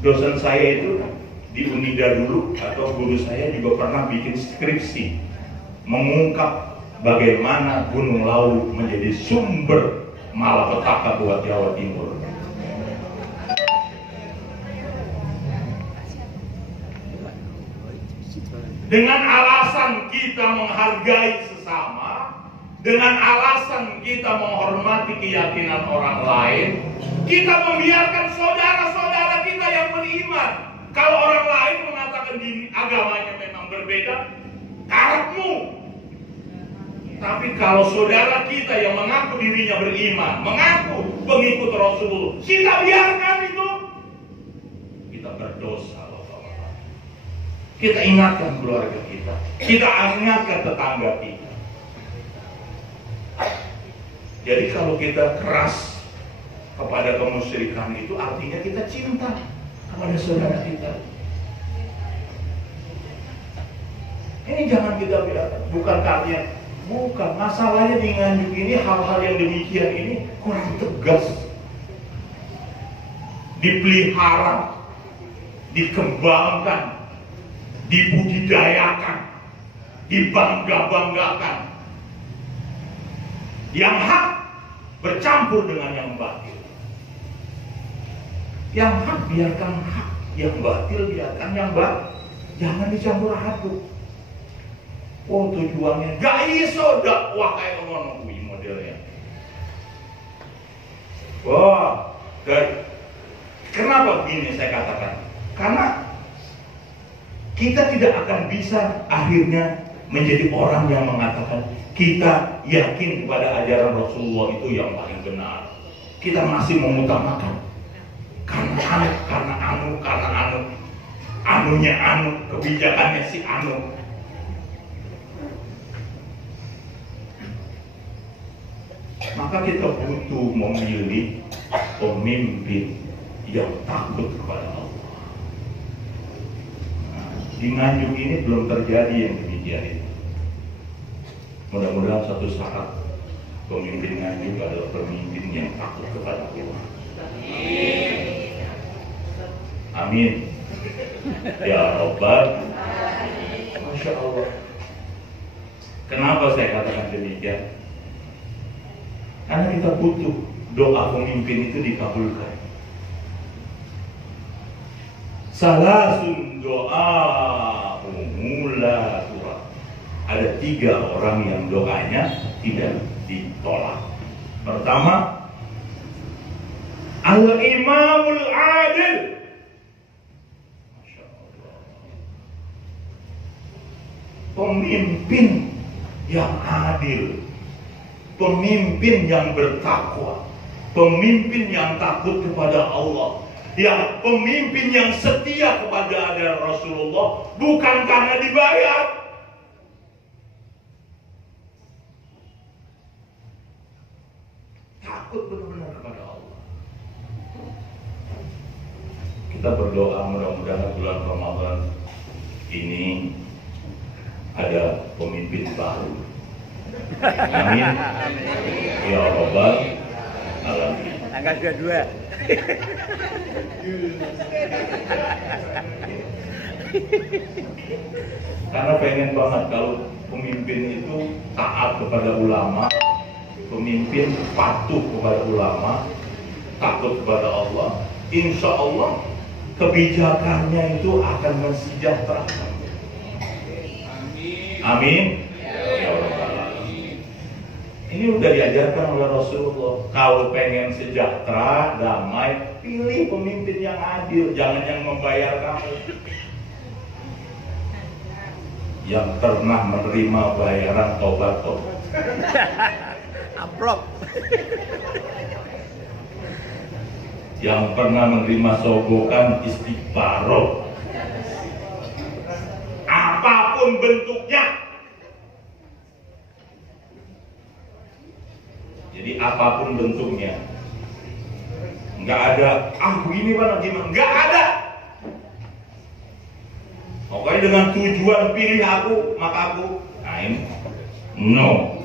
dosen saya itu di Unida dulu, atau guru saya juga pernah bikin skripsi mengungkap bagaimana Gunung Lawu menjadi sumber malapetaka buat Jawa Timur. Dengan alasan kita menghargai sesama, dengan alasan kita menghormati keyakinan orang lain, kita membiarkan saudara-saudara kita yang beriman. Kalau orang lain mengatakan diri agamanya memang berbeda, karepmu. Tapi kalau saudara kita yang mengaku dirinya beriman, mengaku pengikut Rasulullah, kita biarkan itu, kita berdosa. Kita ingatkan keluarga kita ingatkan tetangga kita. Jadi kalau kita keras kepada kemusyrikan itu artinya kita cinta kepada saudara kita. Ini jangan kita biarkan. Bukan masalahnya di Nganjuk ini, hal-hal yang demikian ini kurang tegas, dipelihara, dikembangkan, dibudidayakan, dibangga-banggakan. Yang hak bercampur dengan yang batil. Yang hak biarkan hak, yang batil biarkan yang batil. Jangan dicampur aduk. Oh, tujuannya gak iso dakwah kayak ngono kuwi modelnya. Wah, kenapa begini saya katakan? Karena kita tidak akan bisa akhirnya menjadi orang yang mengatakan kita yakin kepada ajaran Rasulullah itu yang paling benar. Kita masih mengutamakan karena anu, anunya anu, kebijakannya si anu. Maka kita butuh memilih pemimpin yang takut kepada Allah. Di Nganjuk ini belum terjadi yang demikian itu. Mudah-mudahan suatu saat pemimpin Nganjuk adalah pemimpin yang takut kepada Allah. Amin. Ya Rabbal. Masya Allah. Kenapa saya katakan demikian? Karena kita butuh doa pemimpin itu dikabulkan. Salasun doa umula surah. Ada 3 orang yang doanya tidak ditolak. Pertama, al-imamul adil. Masya Allah. Pemimpin yang adil, pemimpin yang bertakwa, pemimpin yang takut kepada Allah, ya pemimpin yang setia kepada ajaran Rasulullah bukan karena dibayar. Takut benar-benar kepada Allah. Kita berdoa mudah-mudahan bulan Ramadan ini ada pemimpin baru. Amin. Ya Rabbal Alamin. Tanggal 22. Karena pengen banget kalau pemimpin itu taat kepada ulama, pemimpin patuh kepada ulama, takut kepada Allah. Insya Allah kebijakannya itu akan mensejahterakan. Amin. Ya Rabbal Alamin. Ini udah diajarkan oleh Rasulullah. Kalau pengen sejahtera, damai, pilih pemimpin yang adil, jangan yang membayar kamu. Yang pernah menerima bayaran tobat. Amplop. Yang pernah menerima sogokan istighfaro. Apapun bentuknya. Jadi apapun bentuknya. Nggak ada, begini mana gimana, nggak ada. Pokoknya dengan tujuan pilih aku, maka aku. Nah ini, no.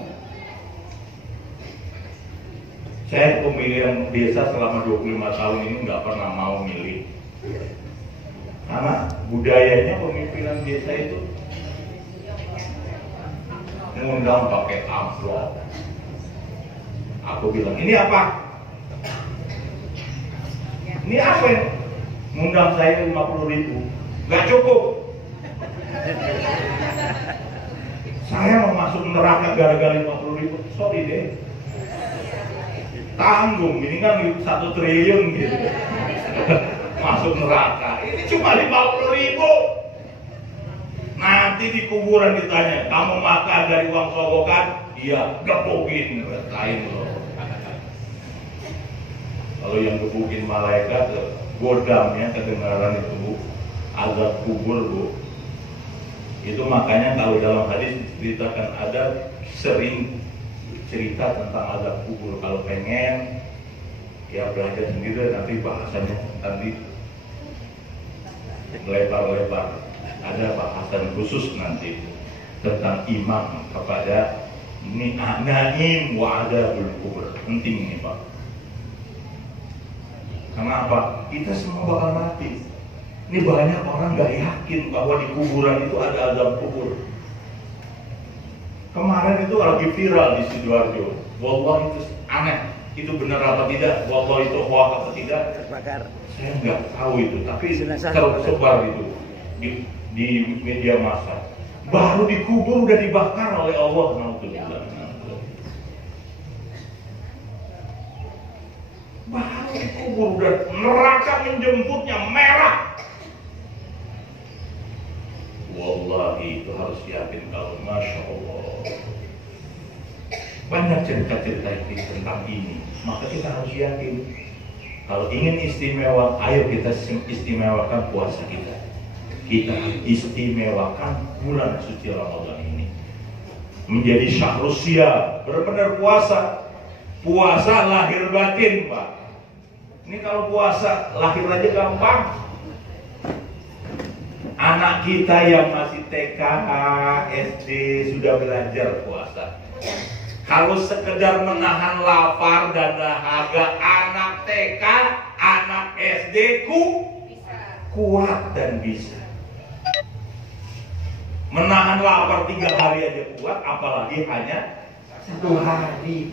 Saya pemilihan desa selama 25 tahun ini nggak pernah mau milih. Karena budayanya pemimpinan desa itu mengundang pakai amplop. Aku bilang, ini apa? Ini apa ya? Ngundang saya 50.000. Gak cukup. Saya mau masuk neraka gara-gara 50.000. Sorry deh. Tanggung, ini kan 1 triliun gitu. Masuk neraka. Ini cuma 50.000. Nanti di kuburan ditanya, kamu makan dari uang sogokan? Iya, gebukin. Lain loh. Kalau yang gebukin malaikat, godamnya kedengaran itu, Bu. Azab kubur, Bu. Itu makanya kalau dalam hadis diceritakan, ada sering cerita tentang azab kubur. Kalau pengen ya belajar sendiri, nanti bahasanya nanti lebar-lebar. Ada bahasan khusus nanti tentang iman kepada naim wa adzabul kubur. Penting ini, Pak. Kenapa? Kita semua bakal mati. Ini banyak orang gak yakin bahwa di kuburan itu ada azab kubur. Kemarin itu lagi viral di Sidoarjo. Wallah itu aneh. Itu benar apa tidak? Wallah itu hoax apa tidak? Terbakar. Saya nggak tahu itu. Tapi Jenazah tersebar itu di media massa. Baru dikubur udah dibakar oleh Allah. Baru dikubur udah neraka menjemputnya merah. Wallahi itu harus yakin kalau Masya Allah. Banyak cerita-cerita tentang ini. Maka kita harus yakin. Kalau ingin istimewa, ayo kita istimewakan puasa kita. Kita istimewakan bulan suci Ramadan ini. Menjadi syahrus syiyam, benar-benar puasa. Puasa lahir batin, Pak. Ini kalau puasa lahir aja gampang. Anak kita yang masih TK, SD sudah belajar puasa. Kalau sekedar menahan lapar dan dahaga, anak TK, anak SD kuat dan bisa. Menahan lapar 3 hari aja kuat, apalagi hanya 1 hari.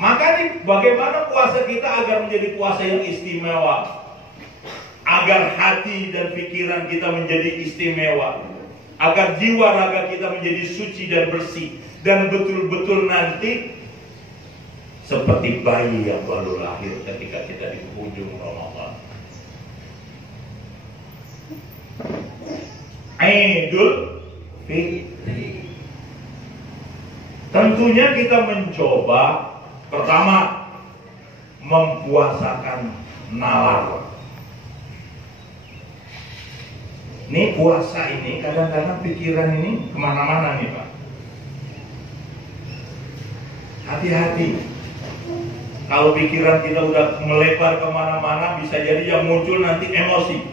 Maka nih, bagaimana puasa kita agar menjadi puasa yang istimewa? Agar hati dan pikiran kita menjadi istimewa, agar jiwa raga kita menjadi suci dan bersih, dan betul-betul nanti seperti bayi yang baru lahir ketika kita di ujung Ramadan. Idul Fitri. Tentunya kita mencoba pertama mempuasakan nalar. Ini puasa ini kadang-kadang pikiran ini kemana-mana nih, Pak. Hati-hati. Kalau pikiran kita udah melebar kemana-mana, bisa jadi yang muncul nanti emosi.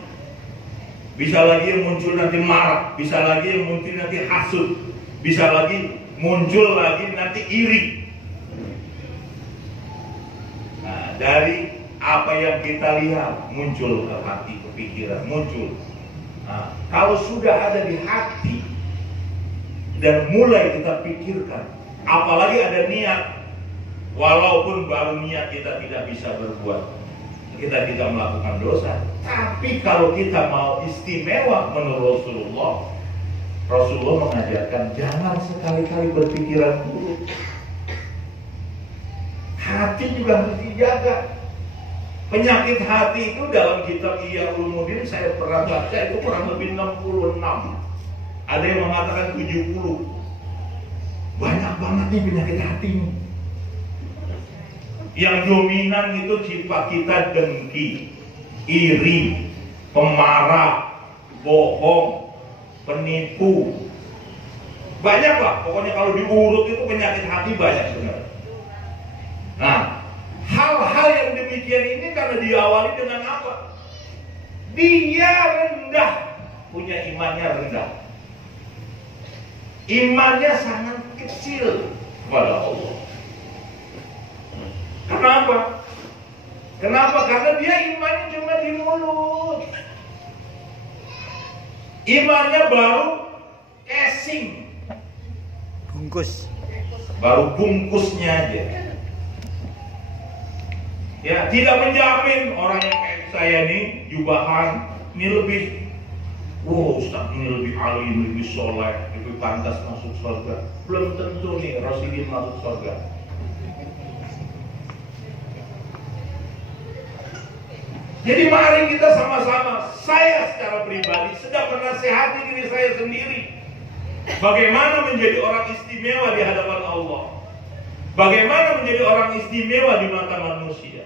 Bisa lagi yang muncul nanti marah. Bisa lagi yang muncul nanti hasud. Bisa lagi muncul lagi nanti iri. Nah, dari apa yang kita lihat muncul ke hati, ke pikiran, muncul. Nah, kalau sudah ada di hati dan mulai kita pikirkan, apalagi ada niat, walaupun baru niat kita tidak bisa berbuat, kita tidak melakukan dosa. Tapi kalau kita mau istimewa menurut Rasulullah mengajarkan jangan sekali-kali berpikiran buruk. Hati juga harus dijaga. Penyakit hati itu dalam kitab Ihya Ulumuddin saya pernah baca itu kurang lebih 66. Ada yang mengatakan 70. Banyak banget nih penyakit hati ini. Yang dominan itu sifat kita dengki, iri, pemarah, bohong, penipu. Banyak lah, pokoknya kalau diurut itu penyakit hati banyak sebenarnya. Nah, hal-hal yang demikian ini karena diawali dengan apa? Dia rendah, punya imannya rendah. Imannya sangat kecil kepada Allah. Kenapa? Kenapa? Karena dia imannya cuma di mulut. Imannya baru casing, Bungkus. baru bungkusnya aja. Ya, tidak menjamin orang yang kayak saya nih, jubahan, ini lebih, wow Ustaz, ini lebih alim, lebih soleh, lebih pantas masuk surga. Belum tentu nih Rasulullah masuk surga. Jadi mari kita sama-sama, saya secara pribadi sedang menasehati diri saya sendiri, bagaimana menjadi orang istimewa di hadapan Allah, bagaimana menjadi orang istimewa di mata manusia.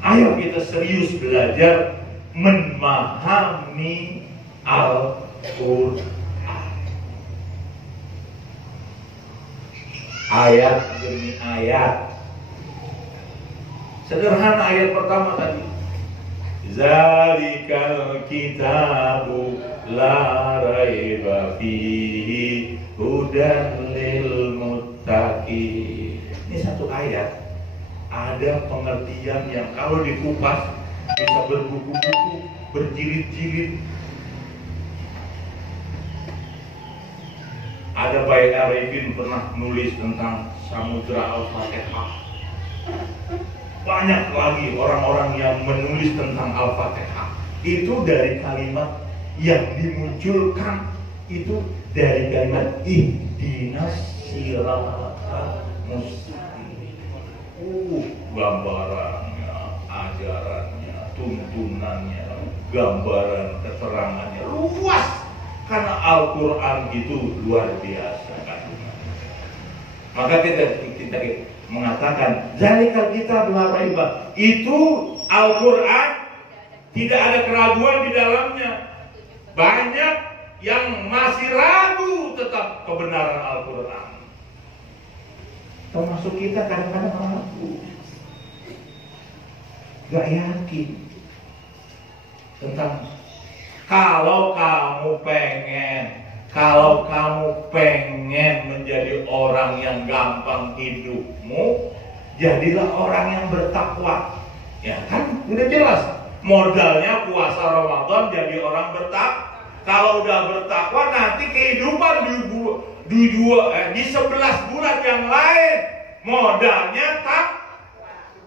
Ayo kita serius belajar memahami Al-Quran, ayat demi ayat. Sederhana ayat pertama tadi, Zalikal kitabu la raiba fihi hudan lil muttaqin. Ini satu ayat, ada pengertian yang kalau dikupas bisa berbuku-buku, berjilid-jilid. Ada Baik Arifin pernah nulis tentang Samudra Al-Fatihah. Banyak lagi orang-orang yang menulis tentang Al-Fatihah. Itu dari kalimat yang dimunculkan, itu dari kalimat ihdinas siratal mustaqim. Gambarannya, ajarannya, tuntunannya, gambaran, keterangannya luas. Karena Al-Quran itu luar biasa kan. Maka kita mengatakan zalikal kitab la raiba, itu Al-Quran tidak ada keraguan di dalamnya. Banyak yang masih ragu tetap kebenaran Al-Quran, termasuk kita kadang-kadang ragu, gak yakin tentang. Kalau kamu pengen menjadi orang yang gampang hidupmu, jadilah orang yang bertakwa. Ya kan, udah jelas. Modalnya puasa Ramadan jadi orang bertakwa. Kalau udah bertakwa, nanti kehidupan di 11 bulan yang lain modalnya takwa.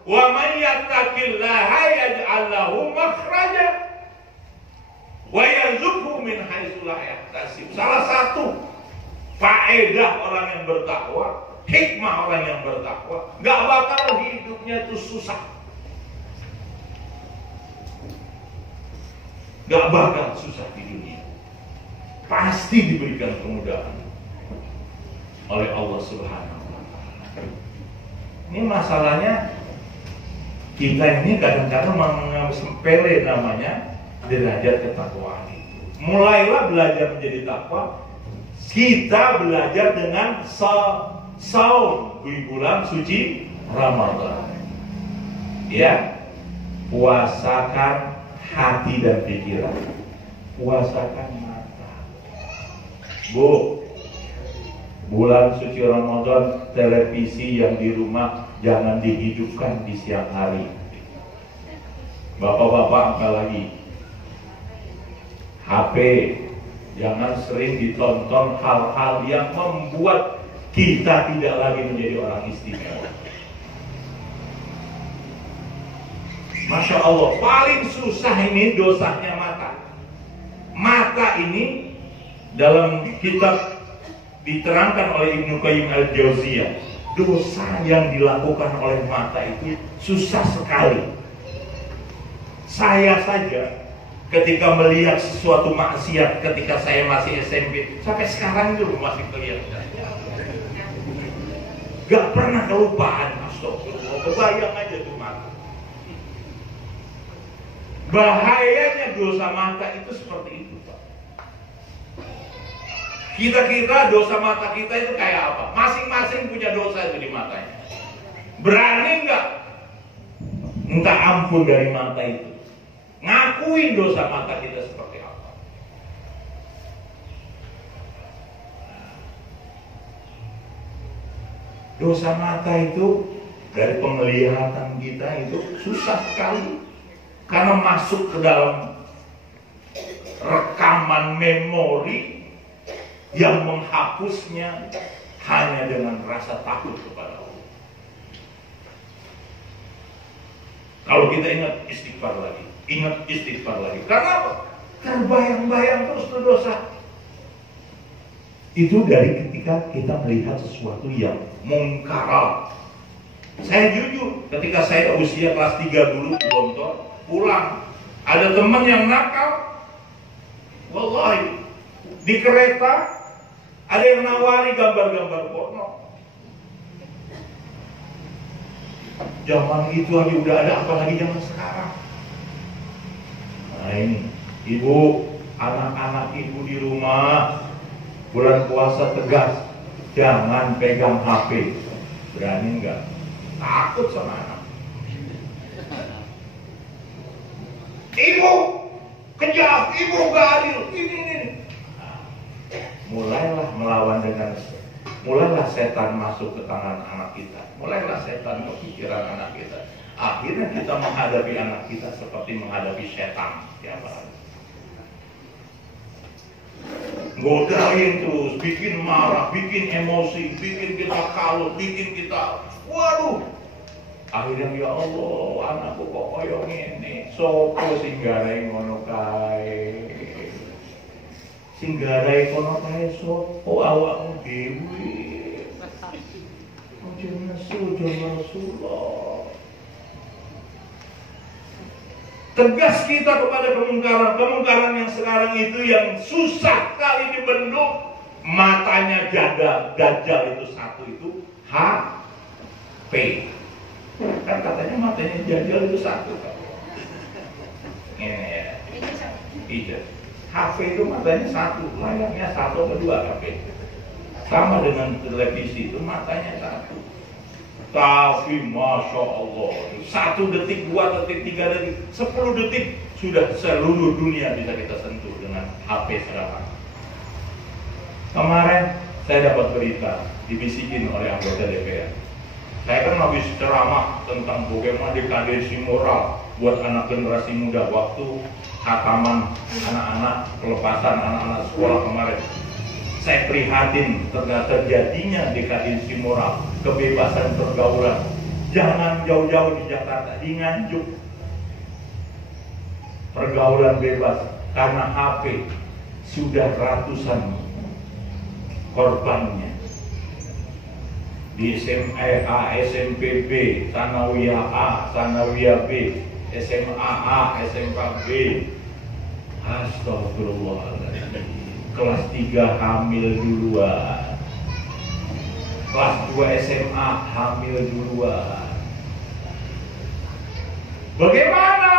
Wa may yattaqillaha yaj'al lahu makhraja wa yarzuqhu min haitsu la yahtasib. Salah satu faedah orang yang bertakwa, hikmah orang yang bertakwa, gak bakal hidupnya itu susah, gak bakal susah di dunia, pasti diberikan kemudahan oleh Allah Subhanahu wa Ta'ala. Ini masalahnya kita ini kadang-kadang menganggap sepele namanya derajat ketakwaan itu. Mulailah belajar menjadi takwa. Kita belajar dengan saum di bulan suci Ramadan. Ya, puasakan hati dan pikiran, puasakan mata. Bu, bulan suci Ramadan, televisi yang di rumah jangan dihidupkan di siang hari. Bapak-bapak apalagi, HP jangan sering ditonton hal-hal yang membuat kita tidak lagi menjadi orang istimewa. Masya Allah, paling susah ini dosanya mata. Mata ini dalam kitab diterangkan oleh Ibnu Qayyim Al-Jauziyah, dosa yang dilakukan oleh mata itu susah sekali. Saya saja ketika melihat sesuatu maksiat ketika saya masih SMP, sampai sekarang itu masih kelihatan. Gak pernah kelupaan, astagfirullah. Kebayang aja tuh mata. Bahayanya dosa mata itu seperti itu, Pak. Kita kira dosa mata kita itu kayak apa? Masing-masing punya dosa itu di matanya. Berani nggak minta ampun dari mata itu? Ngakuin dosa mata kita seperti apa? Dosa mata itu dari penglihatan kita itu susah sekali, karena masuk ke dalam rekaman memori yang menghapusnya hanya dengan rasa takut kepada Allah. Kalau kita ingat istighfar lagi, karena apa? Terbayang-bayang terus tuh dosa. Itu dari ketika kita melihat sesuatu yang mungkar. Saya jujur, ketika saya usia kelas 3 dulu di Gontor, pulang, ada teman yang nakal. Wallahi, di kereta ada yang nawari gambar-gambar porno. Zaman itu aja udah ada, apalagi zaman sekarang. Nah ini, ibu, anak-anak ibu di rumah, bulan puasa tegas, jangan pegang HP. Berani enggak? Takut sama anak. Ibu kejam, ibu gak adil, ini. Mulailah melawan dengan, mulailah setan masuk ke tangan anak kita, mulailah setan ke pikiran anak kita. Akhirnya kita menghadapi anak kita seperti menghadapi setan tiap hari. Godain terus, bikin marah, bikin emosi, bikin kita kalut, bikin kita, waduh. Akhirnya ya Allah, anakku kok koyo ngene, sopo sing garai ngono kae. Sing garai kono kae sopo, awakmu dhewe. Ojo nesu, ojo Rasulullah. Tegas kita kepada kemungkaran yang sekarang itu yang susah kali dibendung. Matanya jaga, dajjal itu satu itu HP. Kan katanya matanya dajjal itu satu kan. Ini ya. Iya. HP itu matanya satu, layarnya satu atau dua HP. Sama dengan televisi itu matanya satu. Tapi Masya Allah, 1 detik, 2 detik, 3 detik, 10 detik sudah seluruh dunia bisa kita sentuh dengan HP sekarang. Kemarin saya dapat berita dibisikin oleh anggota DPR. Saya kan habis ceramah tentang bagaimana dekadesi moral buat anak generasi muda waktu khataman anak-anak, pelepasan anak-anak sekolah kemarin. Saya prihatin terjadinya dekadesi moral, kebebasan pergaulan. Jangan jauh-jauh di Jakarta, di Nganjuk. Pergaulan bebas karena HP sudah ratusan korbannya. Di SMA A, SMP B, Sanawiyah A, Sanawiyah B, SMA A, SMK B. Astagfirullahaladzim. Kelas 3 hamil duluan, kelas 2 SMA hamil duluan. Bagaimana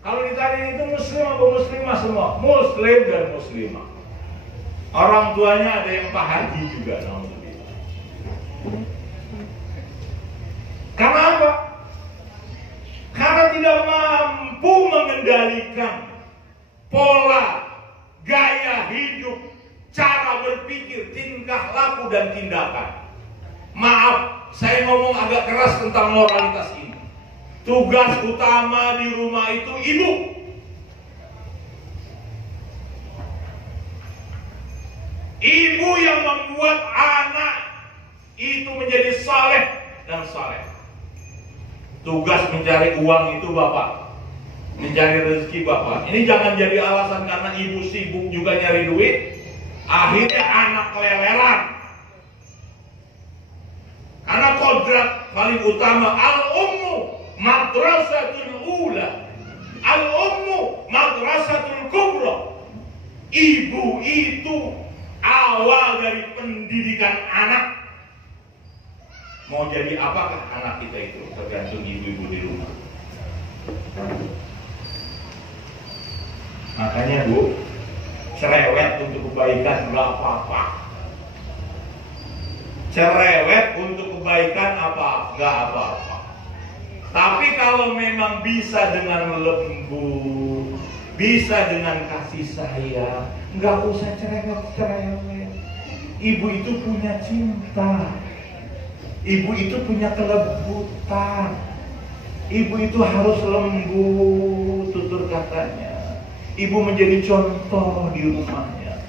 kalau ditanya itu muslim atau muslimah semua? Muslim dan muslimah. Orang tuanya ada yang Pak Haji juga, alhamdulillah. Karena apa? Karena tidak mampu mengendalikan pola gaya hidup, cara berpikir, tingkah laku dan tindakan. Maaf, saya ngomong agak keras tentang moralitas ini. Tugas utama di rumah itu ibu. Ibu yang membuat anak itu menjadi saleh dan saleh. Tugas mencari uang itu bapak, mencari rezeki bapak. Ini jangan jadi alasan karena ibu sibuk juga nyari duit, akhirnya anak keleleran. Karena kodrat paling utama al-ummu madrasatul ula, al-ummu madrasatul kubra. Ibu itu awal dari pendidikan anak. Mau jadi apakah anak kita itu tergantung ibu-ibu di rumah. Makanya Bu, cerewet untuk kebaikan nggak apa-apa. Cerewet untuk kebaikan nggak apa-apa. Tapi kalau memang bisa dengan lembut, bisa dengan kasih sayang, nggak usah cerewet. Ibu itu punya cinta. Ibu itu punya kelembutan. Ibu itu harus lembut, tutur katanya. Ibu menjadi contoh di rumahnya.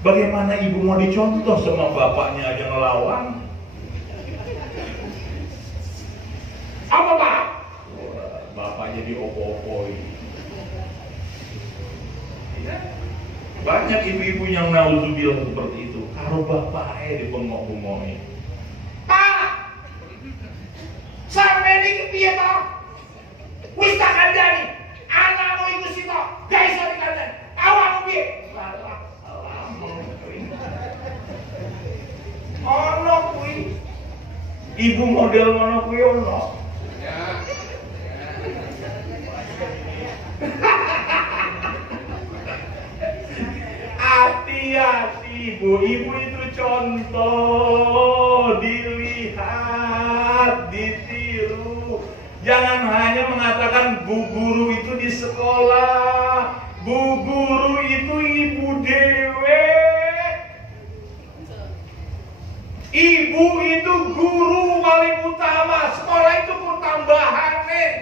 Bagaimana ibu mau dicontoh sama bapaknya aja ngelawan? Apa Pak? Bapaknya diopo-opoi. Banyak ibu-ibu yang nauzubillah seperti itu. Kalau bapaknya dibengok-bengoknya. Pak, sampai ini kepiye toh? Wis tak kandhani. Anak mau ikut sito, gak iso dikandhani. Awakmu piye? Ono kuwi. Ibu model ngono kuwi ono. Hati-hati ibu itu contoh, dilihat, ditiru. Jangan hanya mengatakan bu guru itu di sekolah, bu guru itu ibu dewe. Ibu itu guru paling utama, sekolah itu tambahan nih.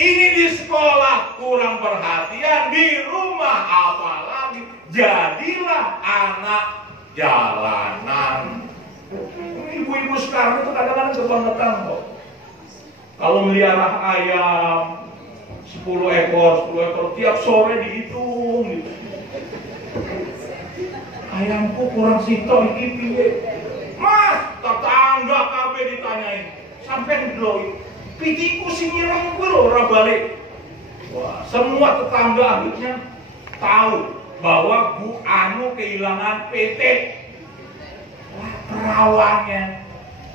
Ini di sekolah kurang perhatian, di rumah apalagi. Jadilah anak jalanan. Ibu-ibu sekarang itu kadang-kadang kebangetan kok. Kalau melihara ayam 10 ekor tiap sore dihitung gitu. Ayamku kurang sito iki piye? Mas, tetangga kabeh ditanyain. Sampai ndloi. Pitiku sing nyirem kuwi lho ora balik. Wah, semua tetangga akhirnya tahu bahwa Bu Anu kehilangan PT. Wah, perawannya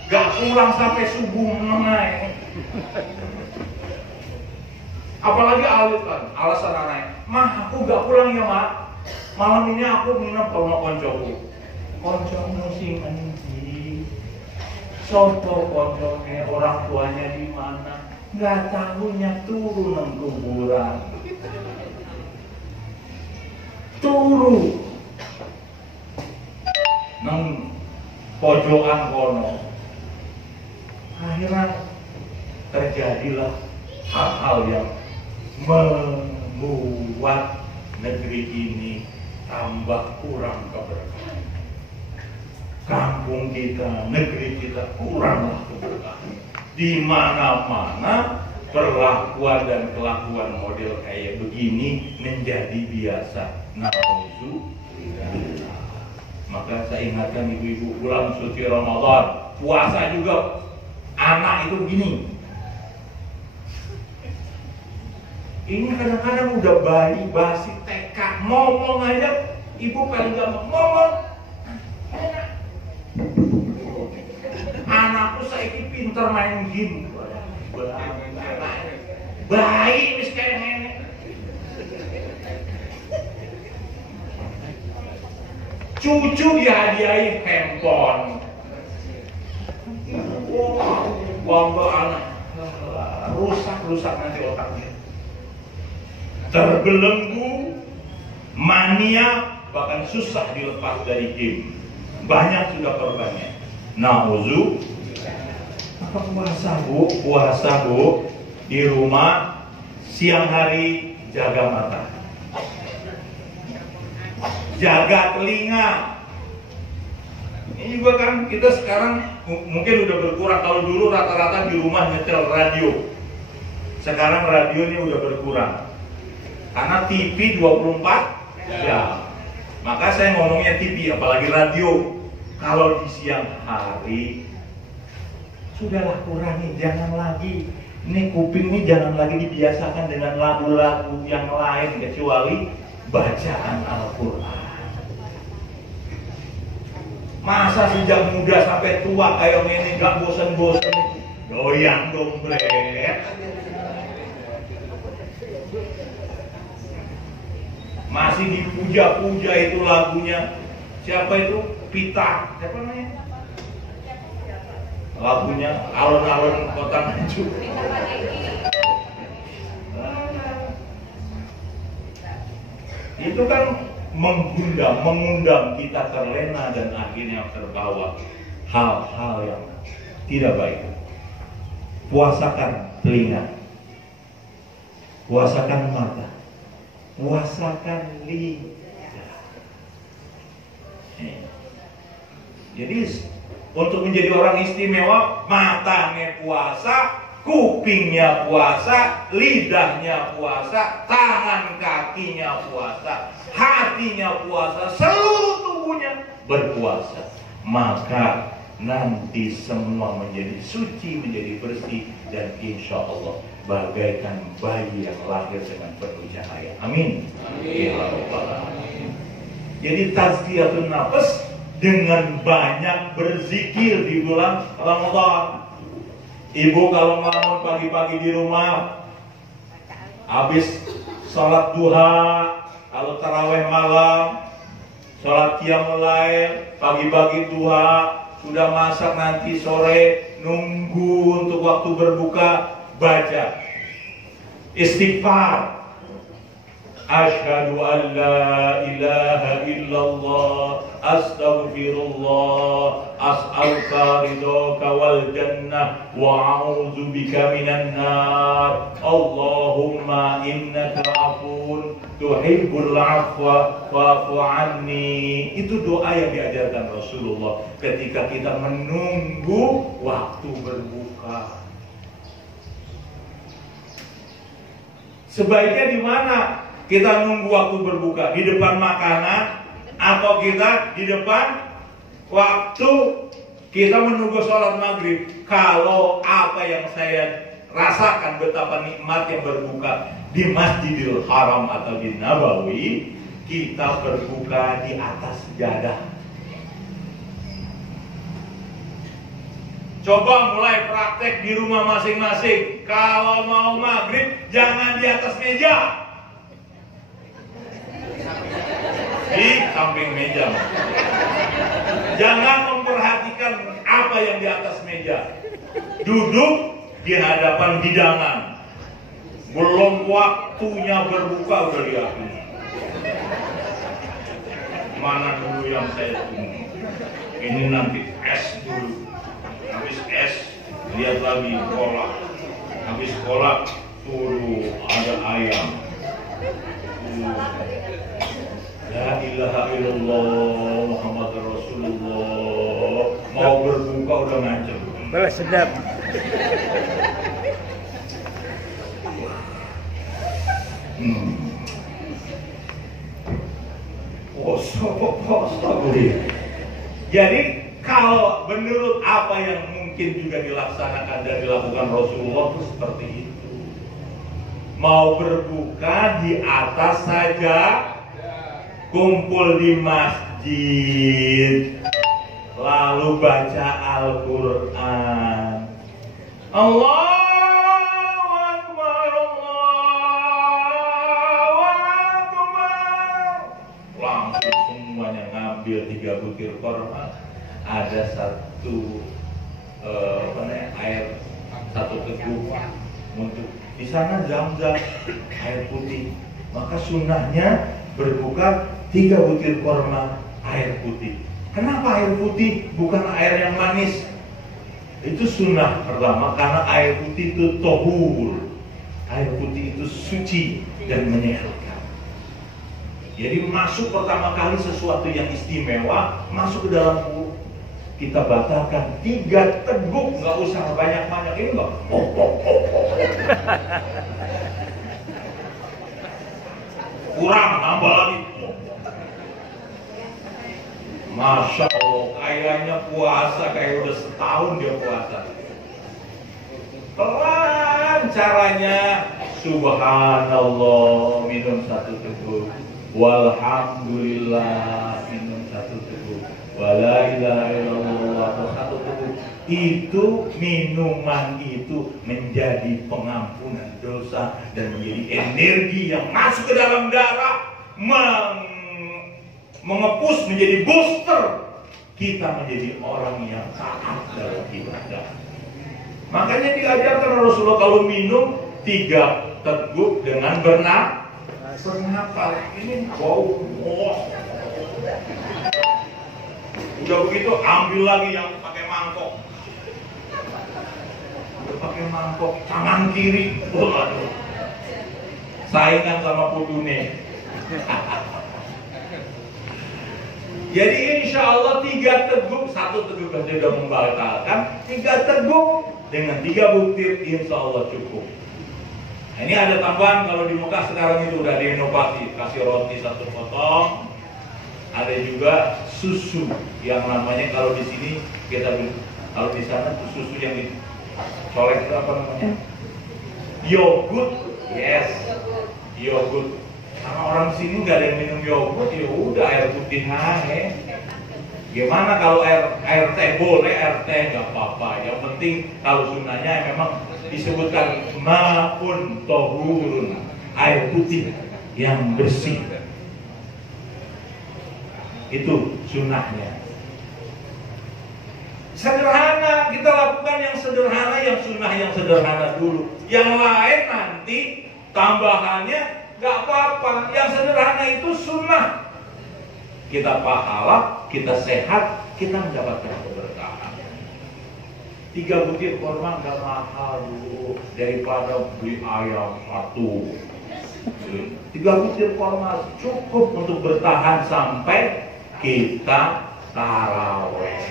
gak pulang sampai subuh menengai. Apalagi alasan anaknya, "Mah, aku gak pulang ya, Mak. Malam ini aku nginep sama koncoku." Koncomu sing endi? Sopo koncone, orang tuanya di mana? Nggak tahunya turun nang kuburan. Turu nang pojokan kono. Akhirnya terjadilah hal-hal yang membuat negeri ini tambah kurang keberkahan. Kampung kita, negeri kita kuranglah keberkahan. Di mana-mana perlakuan dan kelakuan model kayak begini menjadi biasa. Nauzubillah. Maka saya ingatkan ibu-ibu, bulan suci Ramadan, puasa juga. Anak itu gini. Ini kadang-kadang udah bayi, basi, TK, ngomong aja, ibu paling gak mau ngomong. Anakku saiki pinter main game. Bayi wis kaya ngene. Cucu dihadiahi handphone. Wah, anak rusak nanti otaknya. Terbelenggu, mania, bahkan susah dilepas dari game. Banyak sudah korbannya. Nauzu. Apa puasa bu di rumah siang hari jaga mata, jaga telinga. Ini juga kan kita sekarang mungkin udah berkurang. Kalau dulu rata-rata di rumah nyetel radio, sekarang radio ini udah berkurang karena TV 24 jam. Maka saya ngomongnya TV, apalagi radio. Kalau di siang hari sudahlah kurangi, jangan lagi. Ini kuping ini jangan lagi dibiasakan dengan lagu-lagu yang lain kecuali bacaan Al-Quran. Masa sejak muda sampai tua kayak ini gak bosan-bosan doyan dompet. Masih dipuja-puja itu lagunya. Siapa itu? Pita, siapa namanya? Lagunya alun-alun Kota Nganjuk. Itu kan mengundang kita terlena dan akhirnya terbawa hal-hal yang tidak baik. Puasakan telinga, puasakan mata, puasakan lidah. Jadi untuk menjadi orang istimewa, matanya puasa, kupingnya puasa, lidahnya puasa, tangan kakinya puasa, hatinya puasa, seluruh tubuhnya berpuasa. Maka nanti semua menjadi suci, menjadi bersih, dan insya Allah bagaikan bayi yang lahir dengan penuh cahaya. Amin. Ya Rabbal Alamin. Jadi tazkiyatun nafas dengan banyak berzikir di bulan Ramadan. Ibu kalau ngelamun pagi-pagi di rumah, habis sholat duha, kalau taraweh malam, sholat qiyamul lail, pagi-pagi duha, sudah masak nanti sore, nunggu untuk waktu berbuka, baca istighfar. Asyhadu an la ilaha illallah, astaghfirullah, as'aluka ridhaka wal jannah wa a'udzu bika minan nar. Allahumma innaka afun tuhibbul afwa fa'fu anni. Itu doa yang diajarkan Rasulullah ketika kita menunggu waktu berbuka. Sebaiknya di mana kita nunggu waktu berbuka? Di depan makanan atau kita di depan waktu kita menunggu sholat maghrib? Kalau apa yang saya rasakan betapa nikmat yang berbuka di Masjidil Haram atau di Nabawi, kita berbuka di atas sejadah. Coba mulai praktek di rumah masing-masing. Kalau mau maghrib jangan di atas meja, di samping meja. Jangan memperhatikan apa yang di atas meja. Duduk di hadapan hidangan. Belum waktunya berbuka udah lihatin. Mana dulu yang saya tunggu? Ini nanti es dulu. Habis es, lihat lagi kolak. Habis kolak, ada ayam. La ilaha illallah Muhammad Rasulullah. Mau berbuka udah ngancem. Balas sedap. Jadi kalau menurut apa yang mungkin juga dilaksanakan dan dilakukan Rasulullah itu seperti itu. Mau berbuka di atas saja, kumpul di masjid, lalu baca Al-Quran. Allahu Akbar, Allahu Akbar. Langsung semuanya ngambil 3 butir korma. Ada satu air, 1 teguk untuk di sana zam-zam air putih. Maka sunnahnya berbuka 3 butir korma air putih. Kenapa air putih bukan air yang manis? Itu sunnah pertama karena air putih itu tohur. Air putih itu suci dan menyehatkan. Jadi masuk pertama kali sesuatu yang istimewa masuk ke dalam mulut. Kita batalkan 3 teguk, nggak usah banyak-banyak. Ini nggak. Kurang, nambah lagi. Masya Allah, kayaknya puasa kayak udah setahun dia puasa. Pelan caranya. Subhanallah, minum 1 teguk. Walhamdulillah, minum 1 teguk. Wala ilaha illallah, 1 teguk. Itu minuman itu menjadi pengampunan dosa dan menjadi energi yang masuk ke dalam darah, mengepus menjadi booster kita menjadi orang yang taat dalam ibadah. Makanya diajarkan Rasulullah kalau minum 3 teguk dengan bernafas. Ini bau. Udah begitu ambil lagi yang pakai mangkok. Udah pakai mangkok tangan kiri. Waduh. Saingan sama putune. Jadi insya Allah 3 teguk, 1 teguk sudah membatalkan, 3 teguk dengan 3 butir insya Allah cukup. Nah, ini ada tambahan kalau di Mekah sekarang itu udah diinovasi, kasih roti 1 potong, ada juga susu yang namanya kalau di sini kita kalau di sana tuh susu yang dicolek itu apa namanya? Yogurt, yes, yogurt. Karena orang sini nggak ada yang minum yogurt, ya udah air putih aja. Gimana kalau air teh boleh, air teh nggak apa-apa. Yang penting kalau sunnahnya memang disebutkan ma'un tohurun, air putih yang bersih. Itu sunnahnya. Sederhana, kita lakukan yang sederhana, yang sunnah yang sederhana dulu. Yang lain nanti tambahannya nggak apa-apa. Yang sederhana itu sunnah. Kita pahala, kita sehat, kita mendapatkan keberkahan. 3 butir kurma nggak mahal dulu daripada beli ayam 1. 3 butir kurma cukup untuk bertahan sampai kita taraweh.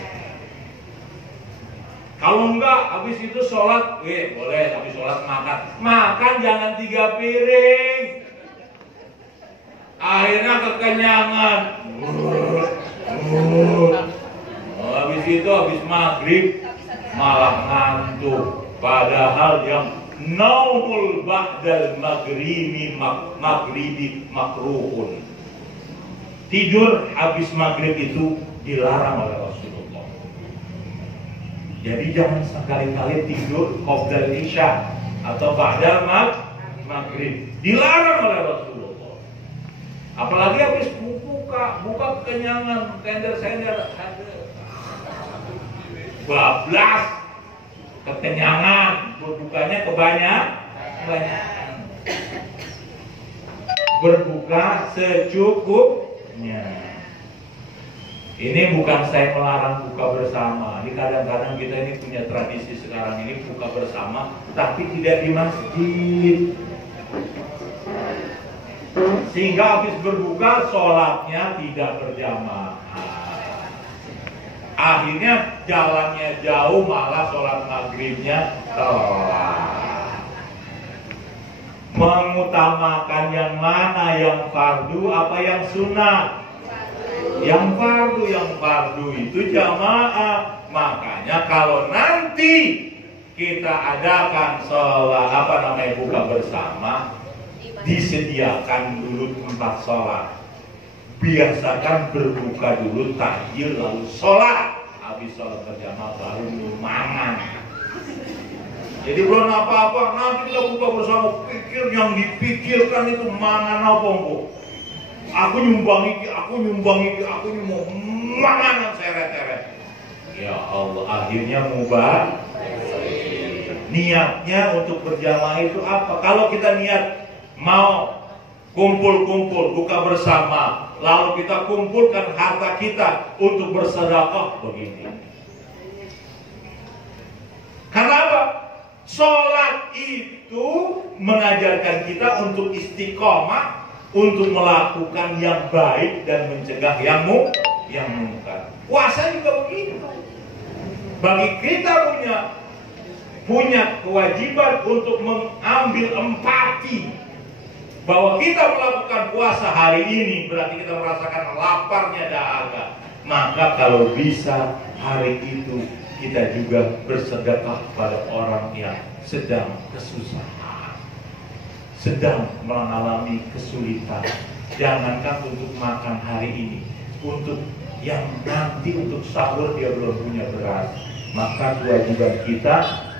Kalau enggak, habis itu sholat, boleh, habis sholat makan. Makan jangan 3 piring. Akhirnya kekenyangan. Habis itu, habis maghrib, malah ngantuk. Padahal yang naumul ba'dal maghribi makruhun. Tidur habis maghrib itu dilarang oleh Rasulullah. Jadi jangan sekali-kali tidur qoblal isya atau ba'dal maghrib. Dilarang oleh Rasulullah. Apalagi habis buka kekenyangan, sender-sender, bablas, kekenyangan, berbukanya kebanyakan. Berbuka secukupnya. Ini bukan saya melarang buka bersama. Ini kadang-kadang kita ini punya tradisi sekarang ini buka bersama, tapi tidak di masjid. Sehingga habis berbuka sholatnya tidak berjamaah. Akhirnya jalannya jauh, malah sholat maghribnya telat. Mengutamakan yang mana, yang fardu apa yang sunnah? Yang fardu itu jamaah. Makanya kalau nanti kita adakan sholat buka bersama, disediakan dulu tempat sholat. Biasakan berbuka dulu, takjil, lalu sholat. Habis sholat berjamaah baru makan. Jadi belum apa-apa, nanti kita buka bersama, pikir yang dipikirkan itu mangan apa bu? Aku nyumbang iki, aku manganan seret-seret. Ya Allah, akhirnya mubah. Niatnya untuk berjamaah itu apa? Kalau kita niat mau kumpul-kumpul buka bersama, lalu kita kumpulkan harta kita untuk bersedekah begini. Karena apa? Sholat itu mengajarkan kita untuk istiqomah, untuk melakukan yang baik dan mencegah yang mungkar. Puasa juga begitu. Bagi kita punya kewajiban untuk mengambil empati bahwa kita melakukan puasa hari ini berarti kita merasakan laparnya dahaga. Maka kalau bisa hari itu kita juga bersedekah pada orang yang sedang kesusahan, sedang mengalami kesulitan. Jangankan untuk makan hari ini, untuk yang nanti untuk sahur dia belum punya beras. Maka kewajiban kita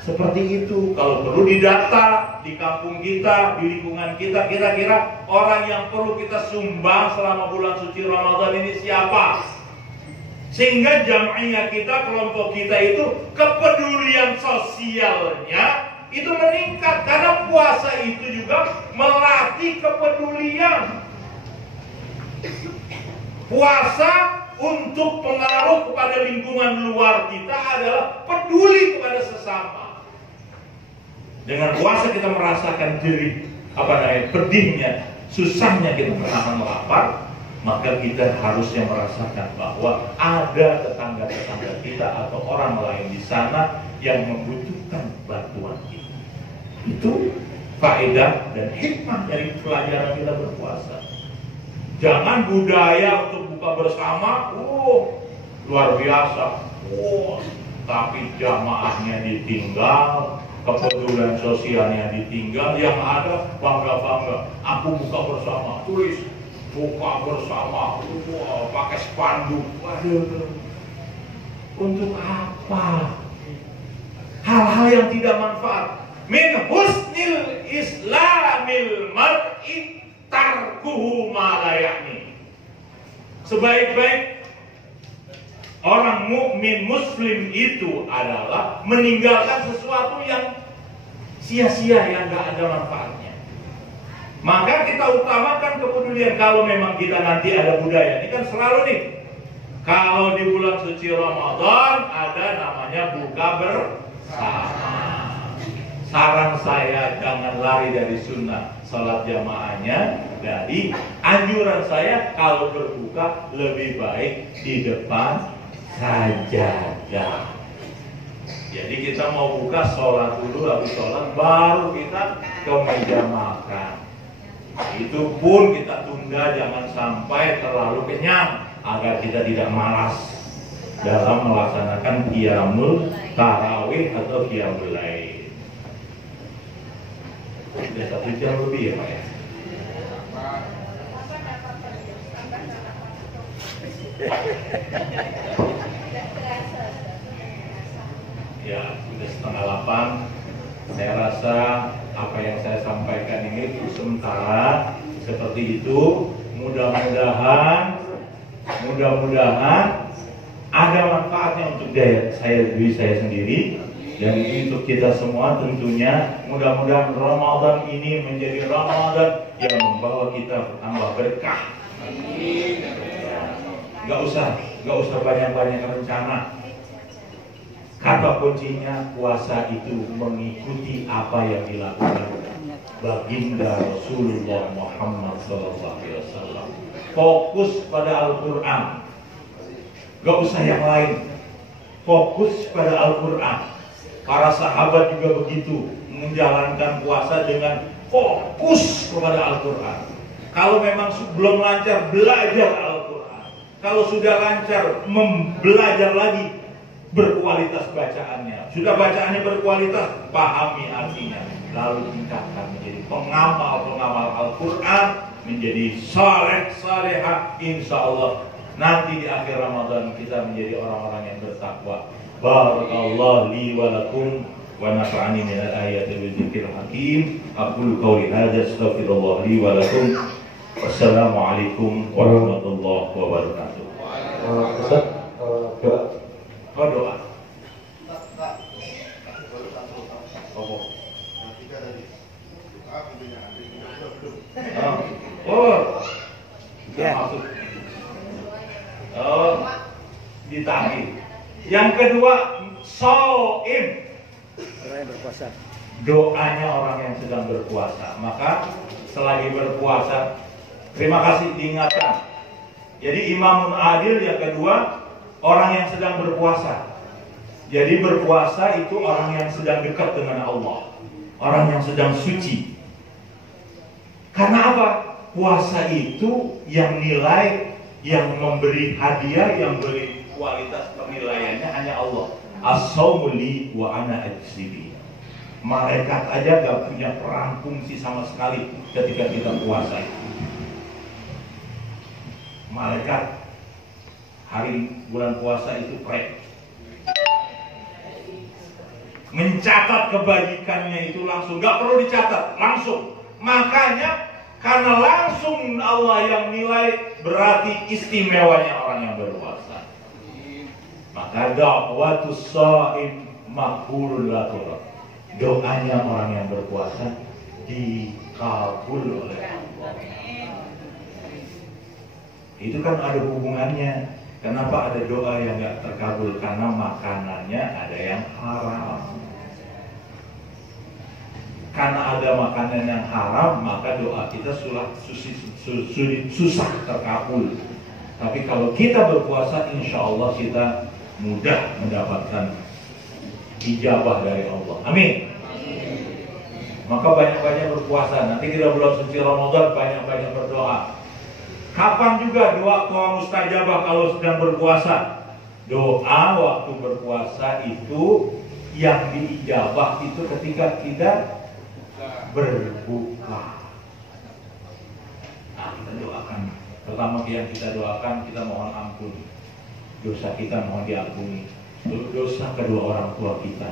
seperti itu. Kalau perlu didata di kampung kita, di lingkungan kita, kira-kira orang yang perlu kita sumbang selama bulan suci Ramadan ini siapa? Sehingga jamaah kita, kelompok kita itu kepedulian sosialnya itu meningkat. Karena puasa itu juga melatih kepedulian. Puasa untuk pengaruh kepada lingkungan luar kita adalah peduli kepada sesama. Dengan puasa kita merasakan pedihnya, susahnya kita menahan lapar, maka kita harusnya merasakan bahwa ada tetangga-tetangga kita atau orang lain di sana yang membutuhkan bantuan kita. Itu faedah dan hikmah dari pelajaran kita berpuasa. Jangan budaya untuk buka bersama, luar biasa, tapi jamaahnya ditinggal, kepedulian sosialnya ditinggal, yang ada bangga-bangga, aku buka bersama, tulis buka bersama, pakai spanduk. Waduh, untuk apa? Hal-hal yang tidak manfaat. Min husnil islamil mar'i tarkuhu ma la ya'ni. Sebaik-baik orang mukmin muslim itu adalah meninggalkan sesuatu yang sia-sia, yang gak ada manfaatnya. Maka kita utamakan kepedulian. Kalau memang kita nanti ada budaya, ini kan selalu nih, kalau di bulan suci Ramadan ada namanya buka bersama. Saran saya jangan lari dari sunnah salat jamaahnya. Jadi anjuran saya kalau berbuka lebih baik di depan sajadah. Jadi kita mau buka, sholat dulu, habis sholat baru kita ke meja makan. Itu pun kita tunda, jangan sampai terlalu kenyang agar kita tidak malas dalam melaksanakan qiyamul tarawih atau qiyamul lail. Sudah 1 jam lebih ya Pak ya? Ya, sudah 7:30. Saya rasa apa yang saya sampaikan ini sementara seperti itu. Mudah-mudahan ada manfaatnya untuk diri saya sendiri. Dan ini untuk kita semua tentunya. Mudah-mudahan Ramadan ini menjadi Ramadan yang membawa kita tambah berkah. Gak usah banyak-banyak rencana. Kata kuncinya puasa itu mengikuti apa yang dilakukan baginda Rasulullah Muhammad SAW. Fokus pada Al-Quran. Gak usah yang lain. Fokus pada Al-Quran. Para sahabat juga begitu, menjalankan puasa dengan fokus kepada Al-Quran. Kalau memang belum lancar, belajar Al-Quran. Kalau sudah lancar, belajar lagi, berkualitas bacaannya. Sudah bacaannya berkualitas, pahami artinya. Lalu tingkatkan menjadi pengamal Al-Quran, menjadi saleh-salehah. Insya Allah nanti di akhir Ramadan kita menjadi orang-orang yang bertakwa. Barakallahu li wa lakum wa nafa'ani min al-ayati wa dzikril hakim. Aqulu qawli hadza astaghfirullah li wa lakum. Wassalamualaikum warahmatullahi wabarakatuh. Ustaz, doa. Ditarik. Yang kedua, shaim. Orang yang berpuasa. Doanya orang yang sedang berpuasa. Maka selagi berpuasa, terima kasih diingatkan. Jadi imamun adil yang kedua, orang yang sedang berpuasa. Jadi berpuasa itu orang yang sedang dekat dengan Allah, orang yang sedang suci. Karena apa? Puasa itu yang nilai, yang memberi hadiah, yang beri kualitas penilaiannya hanya Allah. As-shaumu li wa ana ajzibi. Malaikat aja gak punya peran fungsi sama sekali ketika kita puasa itu. Malaikat hari bulan puasa itu mencatat kebajikannya itu langsung, gak perlu dicatat, langsung. Makanya karena langsung Allah yang nilai, berarti istimewanya orang yang berpuasa. Maka da'watus shaim maqbulun latur. Doanya orang yang berpuasa dikabul oleh Allah. Itu kan ada hubungannya. Kenapa ada doa yang nggak terkabul? Karena makanannya ada yang haram. Karena ada makanan yang haram, maka doa kita susah terkabul. Tapi kalau kita berpuasa, insya Allah kita mudah mendapatkan ijabah dari Allah. Amin. Maka banyak-banyak berpuasa. Nanti kita bulan suci Ramadan banyak-banyak berdoa. Kapan juga doa mustajabah kalau sedang berpuasa? Doa waktu berpuasa itu yang diijabah itu ketika kita berbuka. Nah, kita doakan. Pertama yang kita doakan, kita mohon ampun. Dosa kita mohon diampuni. Dosa kedua orang tua kita.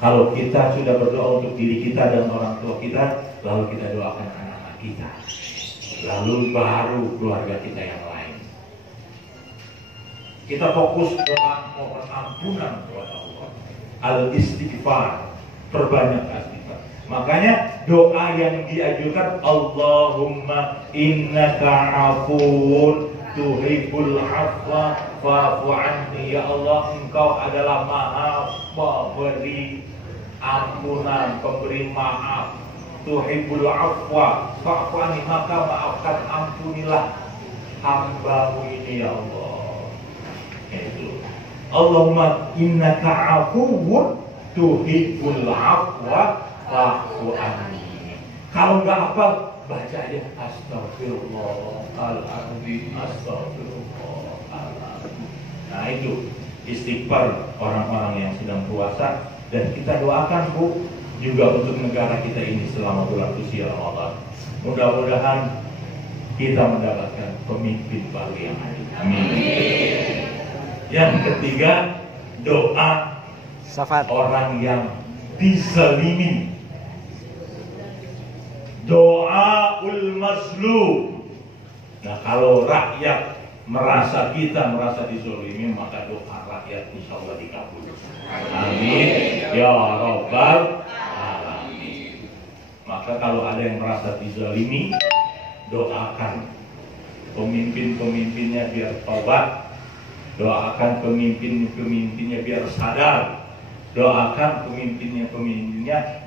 Kalau kita sudah berdoa untuk diri kita dan orang tua kita, lalu kita doakan anak-anak kita. Lalu baru keluarga kita yang lain. Kita fokus doa mohon ampunan kepada Allah. Al-istighfar, perbanyak istighfar. Makanya doa yang diajukan, Allahumma innaka afuwun tuhibbul afwa fa'fu anni. Ya Allah, Engkau adalah Maha Pemberi ampunan, pemberi maaf. Tuhibbul afwa fa'fu anni, maka maafkan, ampunilah hamba-Mu ini ya Allah. Itu. Allahumma innaka afuwun tuhibbul afwa fa'fu anni. Kalau nggak hafal, baca aja astagfirullahaladzim, astagfirullahaladzim. Nah itu istighfar orang-orang yang sedang puasa. Dan kita doakan Bu juga untuk negara kita ini selama bulan suci Ramadan. Mudah-mudahan kita mendapatkan pemimpin baru yang adil. Amin. Yang ketiga, doa orang yang dizalimi. Doaul mazlum. Nah, kalau rakyat merasa dizalimi, maka doa rakyat insya Allah dikabul. Amin ya rabbal alamin. Maka kalau ada yang merasa dizalimi, doakan pemimpin-pemimpinnya biar tobat, doakan pemimpin-pemimpinnya biar sadar, doakan pemimpinnya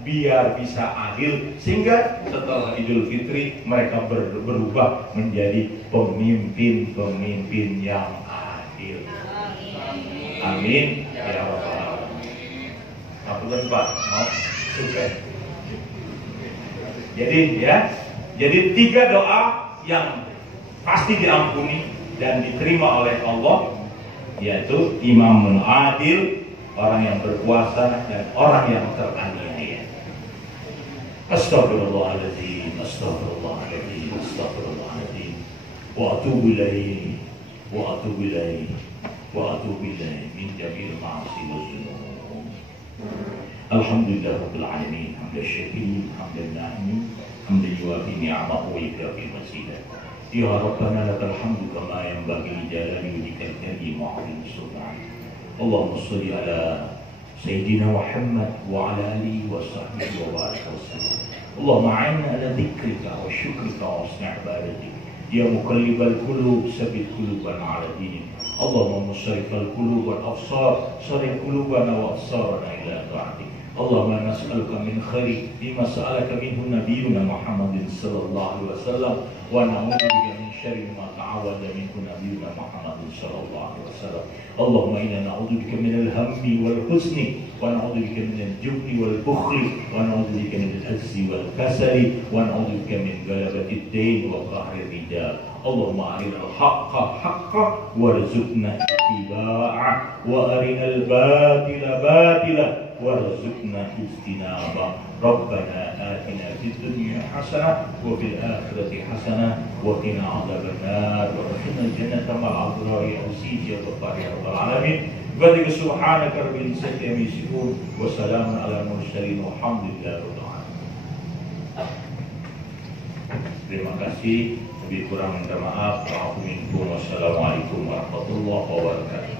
biar bisa adil, sehingga setelah Idul Fitri mereka berubah menjadi pemimpin-pemimpin yang adil. Amin ya rabbal alamin. Apunten Pak, mau sukses. Jadi 3 doa yang pasti diampuni dan diterima oleh Allah, yaitu imamun adil, orang yang berpuasa, dan orang yang teraniaya. Astagfirullahaladzim, astagfirullahaladzim, astagfirullahaladzim. Wa atubu ilaih, wa atubu ilaih, wa atubu ilaih min jami'il ma'asi wa dzunub. Alhamdulillah rabbil alamin, hamdan syakirin, hamdan na'imin, hamdan yuwafi ni'amahu wa yukafi mazidah. Ya Rabbana lakal hamdu kama yanbaghi li jalali wajhikal karim wa 'azimi sultanik. Allahumma shalli ala sayyidina Muhammad wa ala alihi wa sahbihi wa barik wa sallam. Allahumma a'inna ala dzikrika wa syukrika wa husni ibadatik. Ya muqallibal qulub, sabbit qulubana ala dinik. Allahumma musyrifal qulub wal absar, sharif qulubana wa absarana ila ta'atik. Allahumma nas'aluka min khairi bima sa'alaka minhu nabiyyuna Muhammadin sallallahu alaihi wasallam, wa na'udzubika min syarri ma ta'awwadha minhu nabiyyuna Muhammadin sallallahu alaihi wasallam. Allahumma inna na'udzubika minal hammi wal huzni, wa na'udzubika minal jubni wal bukhli, wa na'udzubika minal ajzi wal kasali, wa na'udzubika min ghalabati ad-dain wa qahri rijal. Allahumma arinal haqqa haqqa warzuqna ittiba'ah, wa arinal batila batila warzuqna ijtinabah. Rabbana atina fid dunya hasanah wa fil akhirati hasanah wa qina adzabannar wa qina jannata ma'al abrari ya Rabbal alamin. Wa subhanaka rabbil izzati amma yasifun wa salamun ala mursalin walhamdulillahi rabbil alamin. Terima kasih. Lebih kurang minta maaf. Wassalamualaikum warahmatullahi wabarakatuh.